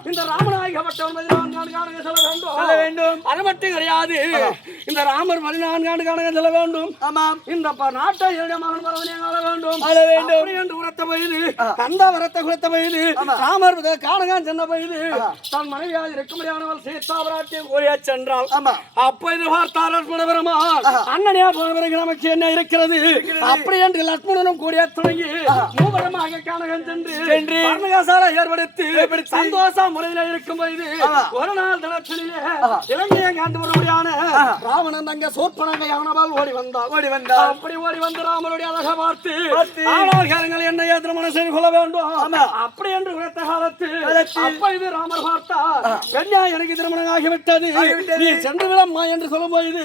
இந்த ராமநாயகப்பட்டவன் 14 ஆண்டு செல்ல வேண்டும். அது மட்டும் கிடையாது, இந்த ராமர் 14 ஆண்டு செல்ல வேண்டும். இந்த நாட்டை மகன் பரவனை ஆள வேண்டும் அப்படி என்று உரத்த வயது அந்த வரத்தை குறைத்த வயது ராமர் காணகான் சென்ற வயது தன் மனைவியாக இருக்கும்படியானவள் சீதா பிராட்டியை கோரியா சென்றார். அப்ப இது பார்த்தார் லட்சுமணபெருமா அண்ணனையா போன பிறகு நமக்கு என்ன இருக்கிறது அப்படி என்று லட்சுமணனும் கூடிய தொடங்கி மூவரமாக காணகன் சென்று பர்ணகாசாலை ஏற்படுத்தி சந்தோஷ முறையில இருக்கும் போது ஒரு நாள் தினத்திலே இலங்கையை காண்டு வரும்படியான ராவணன் அங்க சோற்பனங்கை அவனவால் ஓடி வந்தார். அப்படி ஓடி வந்து ராமனுடைய அழகை பார்த்து ஆனால் என்னையே திருமணம் செய்து கொள்ள வேண்டும் அப்படி என்று உரைத்த காலத்து அப்ப இது ராமர் பார்த்தார் கன்யா எனக்கு திருமணம் ஆகிவிட்டது நீ சென்று விடம்மா என்று சொல்லும் போது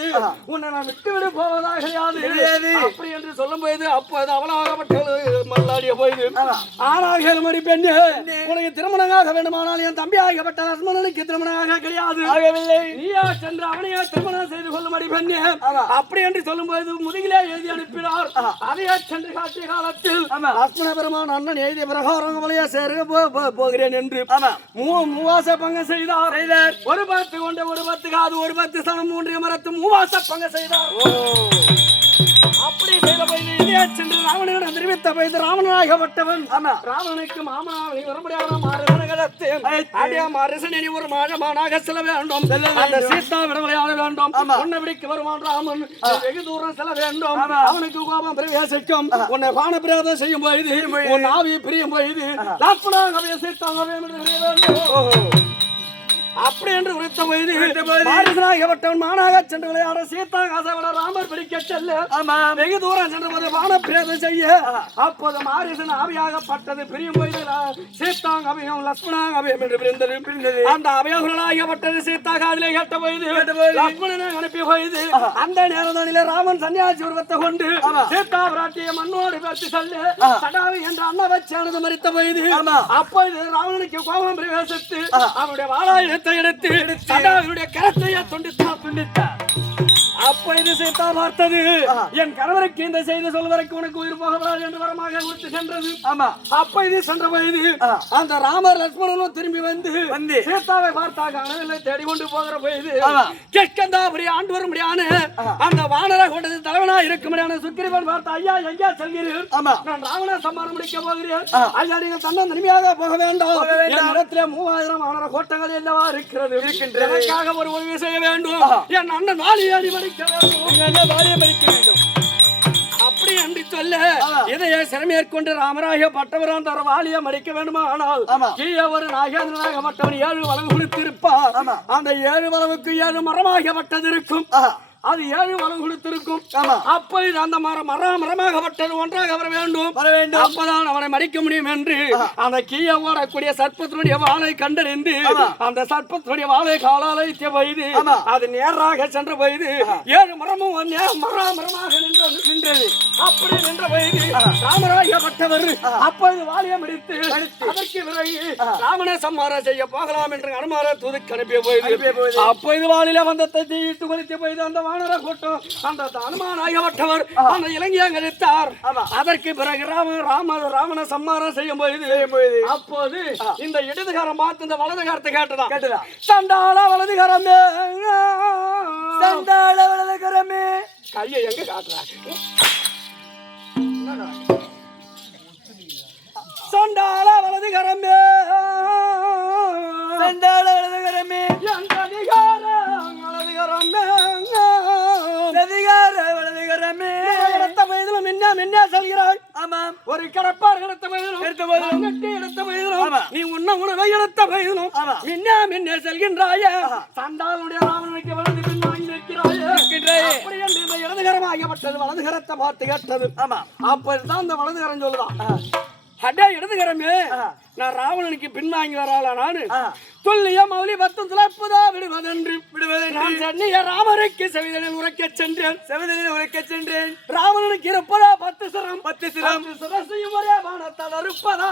உன்னை நான் விட்டுவிட போவதாக கிடையாது அப்படி என்று சொல்லும் போது அப்போது அவனாகப்பட்டவள் மல்லாடிய போது ஆனாக மறி பெண்ணே உனக்கு திருமணமாக வேண்டுமானால் என் தம்பி ஆகப்பட்ட லட்சுமணனுக்கு திருமணமாக கிடையாது நீயா சென்று அவனையா திருமணம் செய்து கொள்ளும்படி பெண்ணே அப்படி என்று சொல்லும் போது முதுகிலே எழுதி அனுப்பினார். அதையே சென்று காட்டிய காலத்தில் லட்சுமண பெருமான் அண்ணன் எழுதிய பிரகாரம் சேர போகிறேன் என்று மூவாச பங்கு செய்தார். ஒரு பத்து கொண்டு ஒரு பத்து காது ஒரு 10 சனம் 3 மரத்து மூவாச பங்கு செய்தார். அப்படி செய்த போது சென்று ராவணனிடம் தெரிவித்த போது ராவணனாகப்பட்டவன் ராவணனுக்கு மாமனாவை வரும்படியான மாரசனி ஒரு மாதமானாக செல்ல வேண்டும். அந்த சீதா விடவிளையாட வேண்டும். உன்னை விடிக்க வருவான் ராமன் வெகு தூரம் செல்ல வேண்டும். அவனுக்கு கோபம் பிரவேசிக்கும். உன்னை பான பிரேதம் செய்யும் போது உன் ஆவி பிரியும் போது லட்சுமணாகவே சீதாகவே அப்படி என்று உரைத்த போது மாரசனாகப்பட்டவன் மானாக சென்று விளையாட சீதா காசவிட ராமர் பிடிக்க செல்ல வெகு தூரம் சென்ற போது வான பிரேதம் செய்ய அப்போது மாரசன் ஆவியாகப்பட்டது பிரியும் போது சீதாங்க அபயம் லட்சுமணாங்க அபயம் என்று பிரிந்தது. அந்த அபயகுலனாகப்பட்டது சீதா காதிலே கேட்ட போது லட்சுமணனை அனுப்பி போது அந்த நேரத்திலே ராமன் சன்னியாசி உருவத்தை கொண்டு சீதா பிராட்டியை மண்ணோடு பேசி செல்ல சடாவி என்ற அன்னவச்சானது மறித்த போது அப்போது ராவணனுக்கு கோபம் பிரவேசித்து அவனுடைய வாழாய் எடுத்து சடாவியுடைய கரத்தையே துண்டித்தார். அப்ப இது சீதா பார்த்தது என் கணவருக்கு இந்த செய்தி சொல்வதற்கு உனக்கு உயிர் போகப்படாது என்று வரமாக விட்டு சென்றது. அப்ப இது சென்ற போது அந்த ராமர் லட்சுமணனும் திரும்பி வந்து சீதாவை பார்த்தாக அணவில்லை தேடி கொண்டு போகிற போது கிஷ்கந்தாபுரி ஆண்டு வரும்படியான அந்த வானரை கொண்டது தலைவனா இருக்கும்படியான சுக்கிரவன் பார்த்த ஐயா எங்கேயா செல்கிறீர் நான் ராவண சம்மானம் முடிக்க போகிறேன் ஐயா நீங்கள் தன்னம் தனிமையாக போக வேண்டாம் என் இடத்திலே 3000 வானர கோட்டங்கள் என்னவா இருக்கிறது எனக்காக ஒரு உதவி செய்ய வேண்டும் என் அண்ணன் வாலியாடி அப்படி என்று சொல்ல இதையே சிறமேற்கொண்டு ராமராகப்பட்டவரான் தர வாலியை மடிக்க வேண்டுமா ஆனால் கீழே ஒரு நாகேந்திரனாகப்பட்டவன் 7 வளவு கொடுத்திருப்பார். அந்த 7 வளவுக்கு 7 மரமாகப்பட்டது இருக்கும். அது 7 வளம் கொடுத்திருக்கும். அப்ப அந்த மரமாகப்பட்டது ஒன்றாக வர வேண்டும் அப்பதான் அவனை மடிக்க முடியும் என்று அந்த கீழே ஓடக்கூடிய சர்ப்பத்தினுடைய வாளை கண்டறிந்து அந்த சர்ப்பத்தினுடைய வாளை காலால் வைத்த போது அது நேராக சென்ற போது 7 மரமும் மரமாக நின்றது. அப்படி நின்ற போது ராமராகப்பட்டவர் அப்போது வாலியை முடித்து அதற்கு பிறகு ராமனை சம்மாரம் செய்ய போகலாம் என்று அனுமார தூதுக்கு அனுப்பிய போது அப்போது வாலில வந்தத்தை தீயிட்டு கொளுத்திய போது அந்த வானர கூட்டம் அந்த அனுமானாகப்பட்டவர் அந்த இலங்கையை அழித்தார். அதற்கு பிறகு ராமனை சம்மாரம் செய்யும் போது அப்போது இந்த இடதுகாரம் பார்த்து இந்த வலதுகாரத்தை கேட்டதா சண்டாள வலதுகாரமே சண்டாள வலதுகாரமே கையை எங்க காட்டுறாங்க சண்டாள வலதுகாரமே சண்டாள வலதுகாரமே வலதுகாரமே மின்ன செல்கிறாள் ஆமாம் ஒரு கடப்பார் எடுத்த வயதிலும் எடுத்த வயதிலும் நீ உன்ன உணவை எடுத்த வயதிலும் மின்னே செல்கின்றாயே சண்டாளுடைய ராவணனுக்கு வலது பின் வாங்கி நிற்கிறாயே அப்படி என்று இந்த இடதுகரமாகப்பட்டது வலதுகரத்தை பார்த்து கேட்டது ஆமா அப்பதான் அந்த வலதுகரம் சொல்லுதான் அடே இடதுகரமே நான் ராவணனுக்கு பின்வாங்கி வராளா நானு துல்லிய மௌலி பத்தும் துளைப்புதா விடுவதென்று நான் சென்னிய ராமருக்கு செவிதனில் உரைக்கச் சென்றேன் ராவணனுக்கு இருப்பதா 10 சிரம் 10 சிரசையும் ஒரே பானத்தால் அறுப்பதா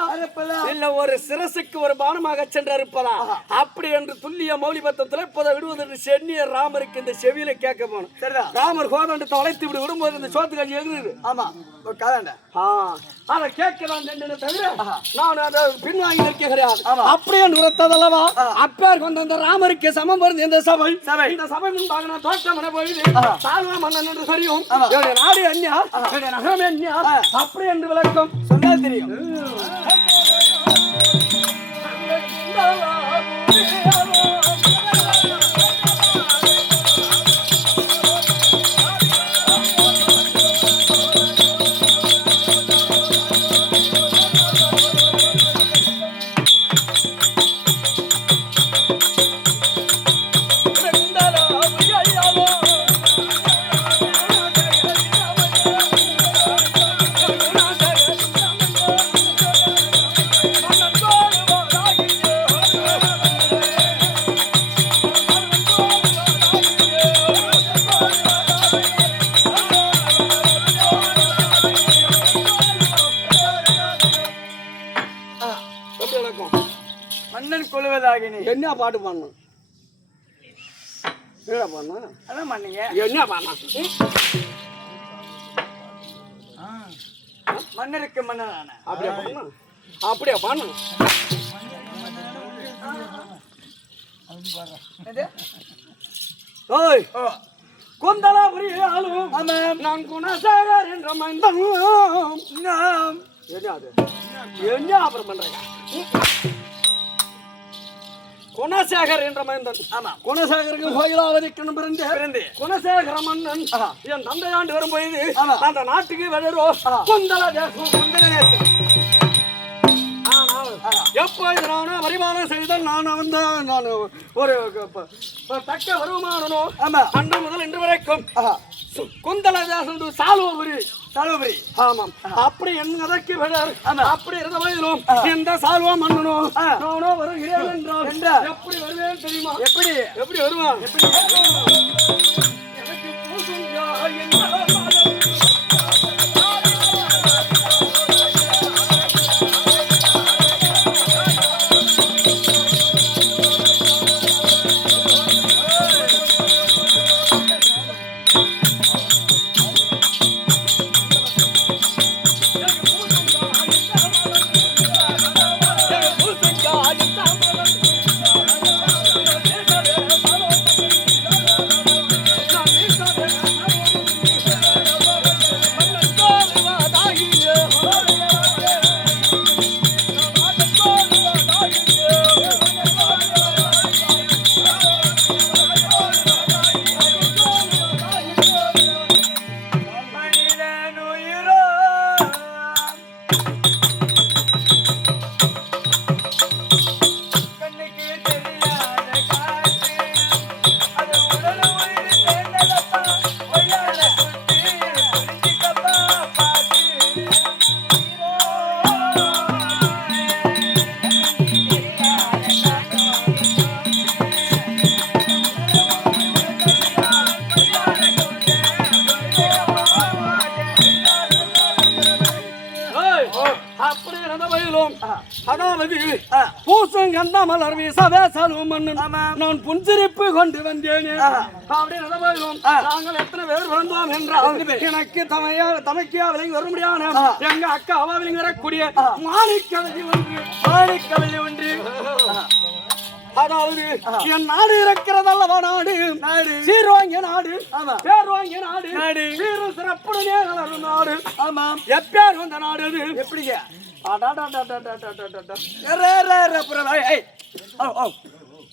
இல்ல ஒரு சிரசுக்கு ஒரு பானமாக சென்று அறுப்பதா அப்படி என்று துல்லிய மௌலி பத்தும் துளைப்பதா விடுவதென்று சென்னிய ராமருக்கு இந்த செவியில கேட்க போனோம் சரிதான் ராமர் கோதண்டு தொலைத்து இப்படி விடும்போது இந்த சோத்து காட்சி எழுதுது ஆமா கதாண்ட அதை கேட்கலாம் தவிர நான் அதை பின்வாங்கி நிற்க கிடையாது அப்படியே நுரத்ததல்லவா அப்பேர் கொண்ட அந்த ராமருக்கு சமம் வருது இந்த சபை இந்த சபை முன்பாக நான் தோற்றமன போயிது சால்வா மன்னன் என்று தெரியும் என்னுடைய நாடு அந்நியா என்னுடைய நகரம் அந்நியா அப்படி என்று விளக்கம் சொன்னால் தெரியும் மன்னன் கொள்வதாக நீ என்ன பாட்டு பாடணும் அதான் பண்ணீங்க என்ன பாடணும் மன்னருக்கு மன்னரான அப்படியே பண்ணணும் அப்படியே பண்ணணும் ஓய் குந்தலாபுரி ஆளும் நான் குணசேகர் என்ற மந்தம் என்ன அப்புறம் பண்றேன் குணசேகர் என்ற மன்னன் ஆமா குணசேகருக்கு கோயிலாவதிக்கு பிறந்து குணசேகர மன்னன் என் தந்தையாண்டு வரும்போது அந்த நாட்டுக்கு வெளியோ குந்தல தேசம் எப்போது நானும் வருமானம் செய்தால் நான் ஒரு தக்க வருமானோ அன்று முதல் இன்று வரைக்கும் குந்தல தேசம் சால்வபுரி ஆமாம் அப்படி என்பதற்கு அப்படி இருந்த வயதிலும் எந்த சால்வா மன்னனும் நானோ வருகிறேன் என்றால் எப்படி வருவேன் தெரியுமா எப்படி வருவான் எனக்கு பூசம் கந்த மலர் வீசவே சலும் நான் புன்சிரிப்பு கொண்டு வந்தேனே நாங்கள் எத்தனை பேர் வந்தோம் என்றால் எனக்கு தமைக்கியா விலங்கி வர முடியாது எங்க அக்கா அவா விலங்கி வரக்கூடிய மாணிக்கவதி ஒன்று அதாவது என் நாடு இருக்கிறதல்லவா நாடு சீர் வாங்கிய நாடு பேர் வாங்கிய நாடு சீரும் சிறப்புடனே வளரும் நாடு ஆமாம் எப்பேர் வந்த நாடு அது எப்படிங்க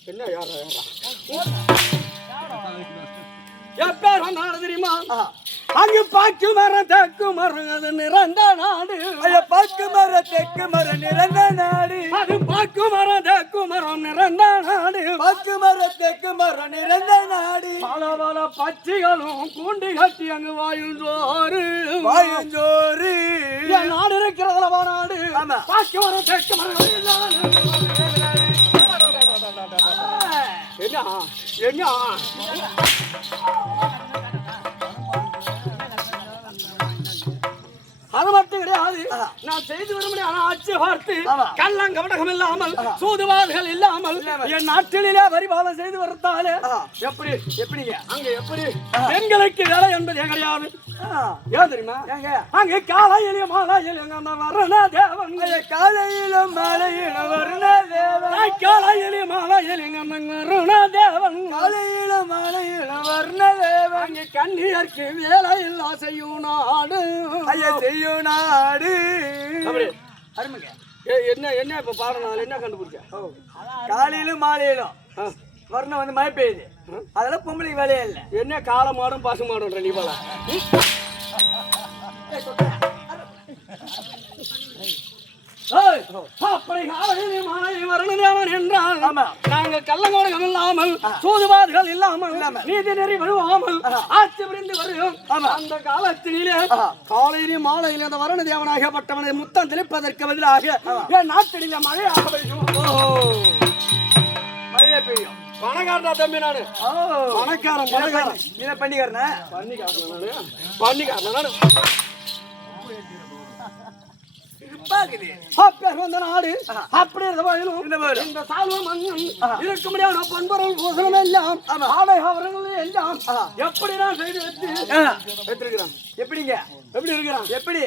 என்ன யாரா எப்பேர் வந்த நாடு தெரியுமா அங்கு பாக்கு மரம் தெக்கு மரம் அது நிறந்த நாடு பாக்கு மரம் தெக்கு மரம் நிறந்த நாடு அது பாக்கு மரம் தெக்கு மரம் நிறந்த நாடு பாக்கு மரம் தெக்கு மரம் நிறந்த நாடு பல பல பச்சைகளும் கூண்டி கட்டி அங்கு வாயுஞ்சோறு என் நாடு இருக்கிறதுல நாடு பாக்கு மரம் தெக்கு மரம் என்ன அது மட்டும் கிடையாது நான் செய்து விரும்பின ஆட்சி பார்த்து கள்ளம் கபடகம் இல்லாமல் சூதுவாதுகள் இல்லாமல் என் நாட்டிலே பரிபாலம் செய்து வரத்தாலே எப்படிங்க அங்க எப்படி பெண்களுக்கு வேலை என்பதே கிடையாது ஏன் தெரியுமா அங்க காலையிலும் மாலையிலும் வரண தேவன் காலையிலும் மாலையிலும் வரண தேவன் காலையிலும் மாலையிலும் வரண தேவன் காலையிலும் மாலையிலும் வரண தேவன் அங்க கண்ணியருக்கு வேலை இல்லா செய்யும் நாடு செய்யும் நாடு அருமைங்க என்ன என்ன இப்ப பாடணும் என்ன கண்டுபிடிச்ச காலையிலும் மாலையிலும் வர்ணம் வந்து மழை பெய்யுது அதெல்லாம் பொம்பளைக்கு வேலையே இல்லை என்ன கால மாடும் பசு மாடும் நீ போல நாங்கள் கள்ளங்கோடகம் இல்லாமல் சூதுவாதுகள் இல்லாமல் நீதி நெறி வழுவாமல் ஆட்சி புரிந்து வருகிறோம் அந்த காலத்திலே காலையிலும் மாலையிலும் அந்த வருண தேவனாகப்பட்டவனை முத்தம் தெளிப்பதற்கு பதிலாக என் நாட்டிலே மழையாக பெய்யும் மழையே பெய்யும் பணக்காரா தம்பி நானு பணக்காரன் நீ பண்ணிக்காரனா பண்ணிக்காரன் நாடு அப்படி இந்த சால்வ மன்னன் இருக்க முடியாத பண்புறம் பூசணம் எல்லாம் ஆடைகள் எல்லாம் எப்படி நான் செய்து வைத்திருக்கிறான் எப்படிங்க எப்படி இருக்கிறான் எப்படி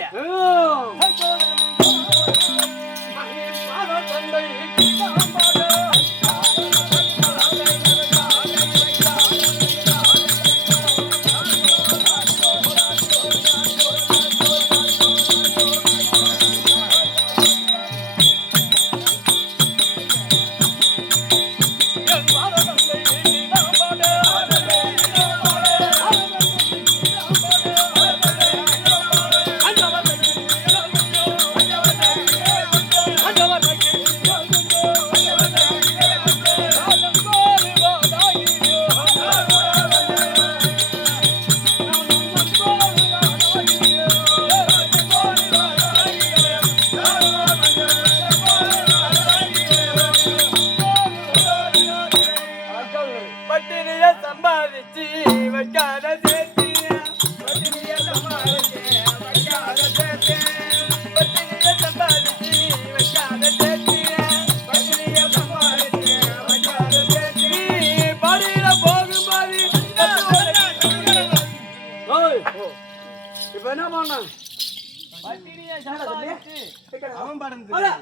இப்ப என்ன பண்ண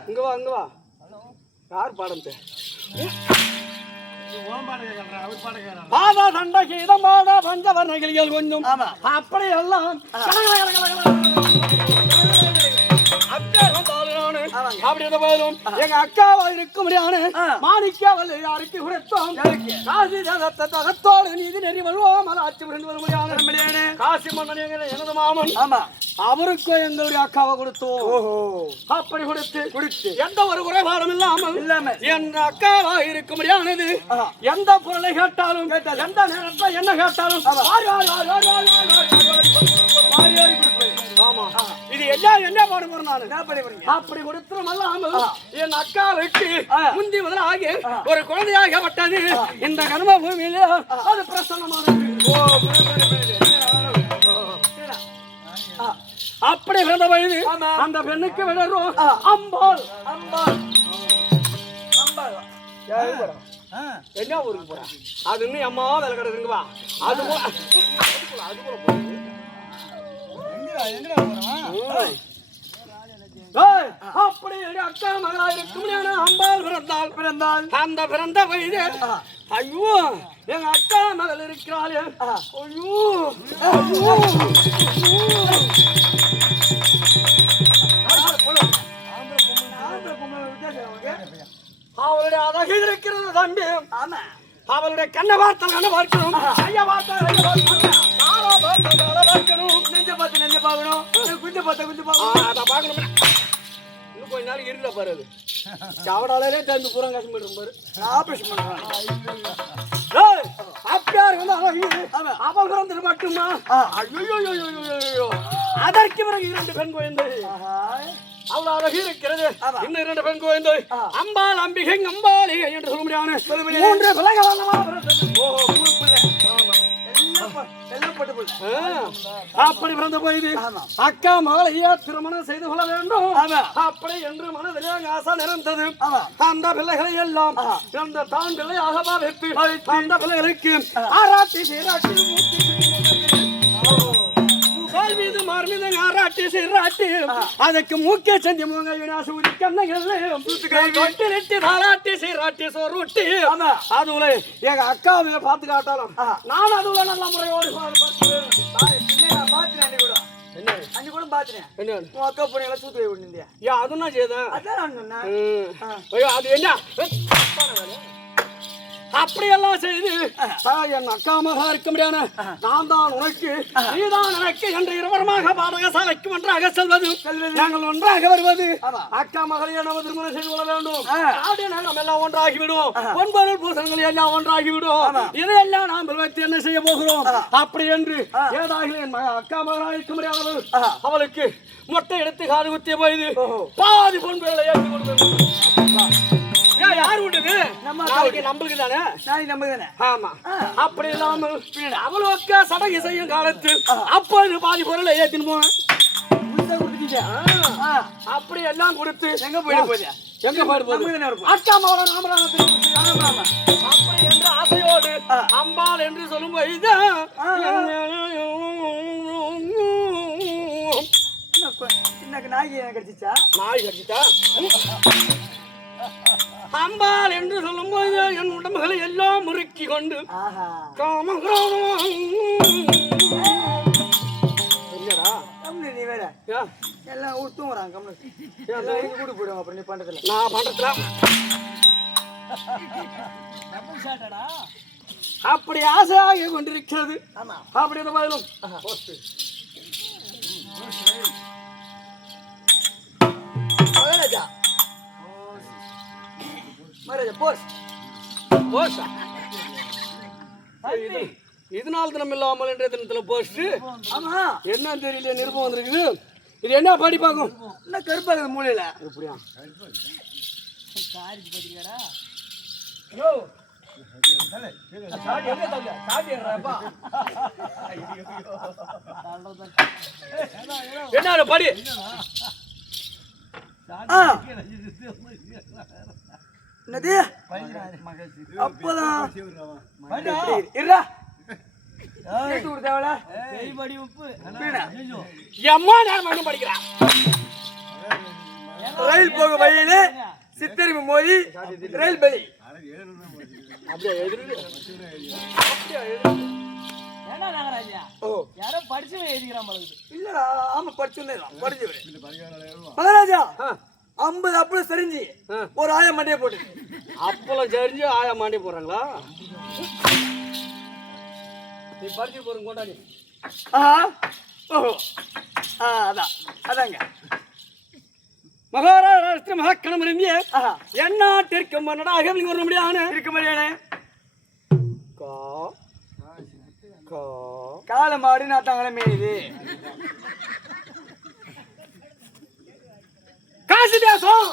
இங்க வா யார் பாடம் பாதா சண்டை கீதம் பாதா பஞ்சவர்ணகிரிகள் கொஞ்சம் அப்படி எல்லாம் அப்படி போதும் எங்க அக்காவா இருக்க முடியாது மாணிக்காவல் யாருக்கு கொடுத்தோம் காசி தகத்தோடு நீதி நெறி வருவோம் ஆட்சி புரிந்து வர முடியாது காசி மன்னன் எனது மாமன் அவருக்கு எங்களுடைய அக்காவை கொடுத்தோம் அப்படி கொடுத்து எந்த ஒரு குறைபாடும் இல்லாமல் என் அக்காவா இருக்க முடியானது எந்த பொருளை கேட்டாலும் எந்த நேரத்தில் என்ன கேட்டாலும் இது எல்லாம் என்ன பண்ண போறேன் அப்படி கொடுத்துரும் அல்லாமல் என் அக்காவுக்கு முந்தி முதலாகி ஒரு குழந்தையாகப்பட்டது இந்த கர்ம பூமியில அது பிரசன்னமானது அப்படி பிறந்த வயது அந்த பெண்ணுக்கு விடரும் அம்பாள் என்ன ஊருக்கு போற அது இன்னும் அம்மா வேலை கிடக்குவா அது அப்படி அக்கா மகளா இருக்கும் அம்பாள் பிறந்தாள் அந்த பிறந்த வயது ஐயோ எங்க அக்கா மகள் இருக்கிறாள் ஐயோ அவளுடைய அழகு இருக்கிறது தம்பி அவளுடைய கண்ணை பார்த்தால் கண்ணை பார்க்கணும் ஐயா பார்த்தால் பார்க்கணும் பார்த்து நெஞ்ச பார்க்கணும் குஞ்ச பார்த்த குஞ்ச பார்க்கணும் அத பார்க்கணும் இன்னும் கொஞ்ச நாள் இருக்க பாரு அது சாவடாலே தந்து பூரா காசு போயிடும் பாரு ஆபரேஷன் பண்றாங்க அப்படியார் வந்து அபகரத்தில் மட்டுமா ஐயோ அதற்கு பிறகு 2 பெண் குழந்தை அவ்வளவு அழகு இருக்கிறது இன்னும் 2 பெண் குழந்தை அம்பாள் அம்பிகை அம்பாளிகை என்று சொல்ல முடியாது 3 அப்படி பிறந்த போது அக்கா மகளையா திருமணம் செய்து கொள்ள வேண்டும் அப்படி என்று மனதிலே ஆசை நிறைந்தது அந்த பிள்ளைகளை எல்லாம் அந்த தான் பிள்ளையாக வைத்து அந்த பிள்ளைகளுக்கு ஆராட்டி சீராட்டி மீது மார்மீது ஆராட்டி சீராட்டி அதுக்கு முக்கிய செஞ்சு மூங்க தொட்டிலிட்டு தாராட்டி சீராட்டி சோறுட்டி அதுல எங்க அக்காவை பார்த்து காட்டாலும் நான் அதுல நல்ல முறையோடு அஞ்சு கூட பாத்துறேன் உன் அக்கா பொண்ணு எல்லாம் சூத்து விட்டுருந்தியா ஏன் அதுனா செய்தேன் அதான் நான் சொன்னேன் அது என்ன அப்படியெல்லாம் செய்து என் அக்கா மகா இருக்க முடியாது நான் தான் உனக்கு நீதான் எனக்கு என்று இருவருமாக பாடக சாலைக்கு ஒன்றாக செல்வது நாங்கள் ஒன்றாக வருவது அக்கா மகளையே நம்ம திருமணம் செய்து கொள்ள வேண்டும் நாம் எல்லாம் ஒன்றாகிவிடும் 9 பூசங்கள் எல்லாம் ஒன்றாகிவிடும் இதையெல்லாம் நாம் வைத்து என்ன செய்ய போகிறோம் அப்படி என்று ஏதாக என் அக்கா மகளாக இருக்க முடியாதவள் அவளுக்கு மொட்டை எடுத்து காது குத்திய போது பாதி பொன்புகளை ஏற்றி கொடுத்தது யாரு விட்டது நம்மளுக்கு தானே ஆமா அப்படி இல்லாமல் அவளுக்கு சடங்கு செய்யும் காலத்தில் அப்போது பாதி பொருளை ஏத்தின்னு போனேன் அப்படி எல்லாம் கொடுத்து எங்க போயிட்டு அக்கா மகன் அப்படி என்று ஆசையோடு அம்பாள் என்று சொல்லும் போது நாய் கடிச்சிச்சா அம்பாள் என்று சொல்லும் போது என் உடம்புகளை எல்லாம் முறுக்கி கொண்டு நீ வேற எல்லாம் தூங்குறாங்க கூட்டு போயிடுவாங்க அப்புறம் நீ பண்றதுல நான் பண்றதுல அப்படி ஆசையாக கொண்டிருக்கிறது அப்படி பதிலும் இதனால தினம் இல்லாமல் என்ற தினத்துல போஸ்ட் என்ன தெரியல நிருபம் வந்திருக்குது இது என்ன படி பார்க்கும் என்ன கருப்பாக்குது மூலையில எப்படியா என்ன படி என்னது அப்பதான் ரயில் போக வழியில சித்தரிப்பு மோதி ரயில் பலி யாரோ படிச்சு இல்லடா ஆமா படிச்சு மகாராஜா 50 அப்பளம் சரிஞ்சு ஒரு ஆய மண்டையை போட்டு அப்பளம் சரிஞ்சு ஆய மாண்டி போறாங்களா நீ படிச்சு போறங்க கொண்டாடி ஓஹோ அதான் அதாங்க மகாராஷ்டிர மகாக்கணம் இருந்திய எந்நாட்டிற்கு மன்னடாக வர முடியாது இருக்க முடியானே கால மாடு நாத்தாங்களே மேயுது காசி தேசம்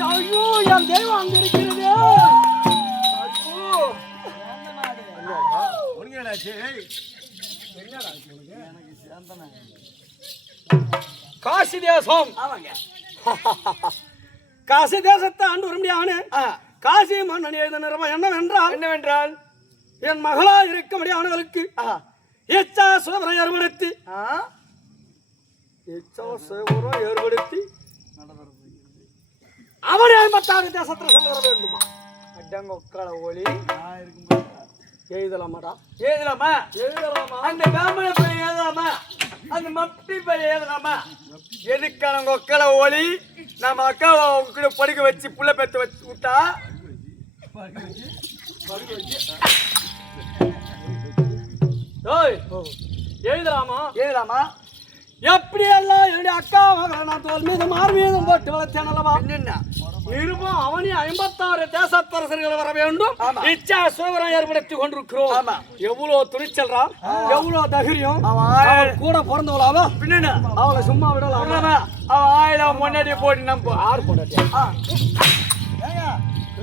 ஐயோ என் தெய்வம் அங்க இருக்கிறது காசி தேசம் காசி தேசத்தை ஆண்டு வர முடியாது காசி மன்னன் எழுத நிறுவனம் என்னவென்றால் என் மகளா இருக்க முடியாதவர்களுக்கு இச்சா சோதனை ஏற்படுத்தி அவனை 56 தேசத்தில் சென்று வர வேண்டுமா அடங்கொக்கால ஒளி எழுதலாமாடா? எழுதலாமா? எழுதலாமா? அந்த பிராமண பையன் எழுதலாமா? அந்த மப்டி பையன் எழுதலாமா? எதுக்கான ஒக்கலை ஒளி நம்ம அக்காவை கூட படிக்க வச்சு புள்ள பெற்று வச்சு விட்டா ஏய், எழுதலாமா? எழுதலாமா? எப்படி எல்லாம் என்னுடைய அக்கா மகளை நான் தோல் மீது மார் மீதும் போட்டு வளர்த்தேன் அல்லவா? என்னென்ன இருப்போம் அவனி 56 தேசத்தரசர்கள் வர வேண்டும். ஆமா. இச்சா சுவரம் ஏற்படுத்தி கொண்டிருக்கிறோம். ஆமா. எவ்வளவு துணிச்சல்றா, எவ்வளவு தைரியம். அவன் அவள் கூட பிறந்தவளாவா? பின்ன அவளை சும்மா விடலாம். அவன் 1000 முன்னாடி போட்டு நம்ப யார் போட்டாட்டியா?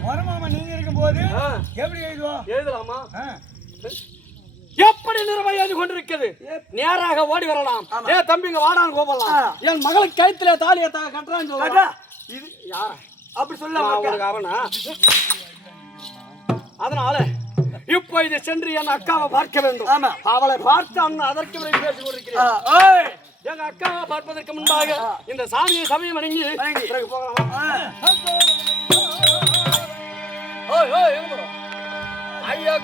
வரமாமா நீங்க இருக்கும் போது ஆ. எப்படி எழுதுவோம்? எழுதலாமா? எப்படி நிறுவனம் எழுதி கொண்டிருக்கிறது? நேராக ஓடி வரலாம். ஏ தம்பிங்க வாடான்னு கூப்பிடலாம். என் மகளுக்கு கழுத்துல தாலியை கட்டுறான்னு சொல்லலாம். இது யாரா? அப்படி சொல்ல அவனுக்கு அவனா? அதனால இப்போ இதை சென்று என் அக்காவை பார்க்க வேண்டும். ஆமா. அவளை பார்த்து அண்ணன் அதற்கு வரை பேசிக் கொண்டிருக்கிறேன். எங்க அக்காவை பார்ப்பதற்கு முன்பாக இந்த சாமியை சமயம் வணங்கி பிறகு போகலாமா? ஐயா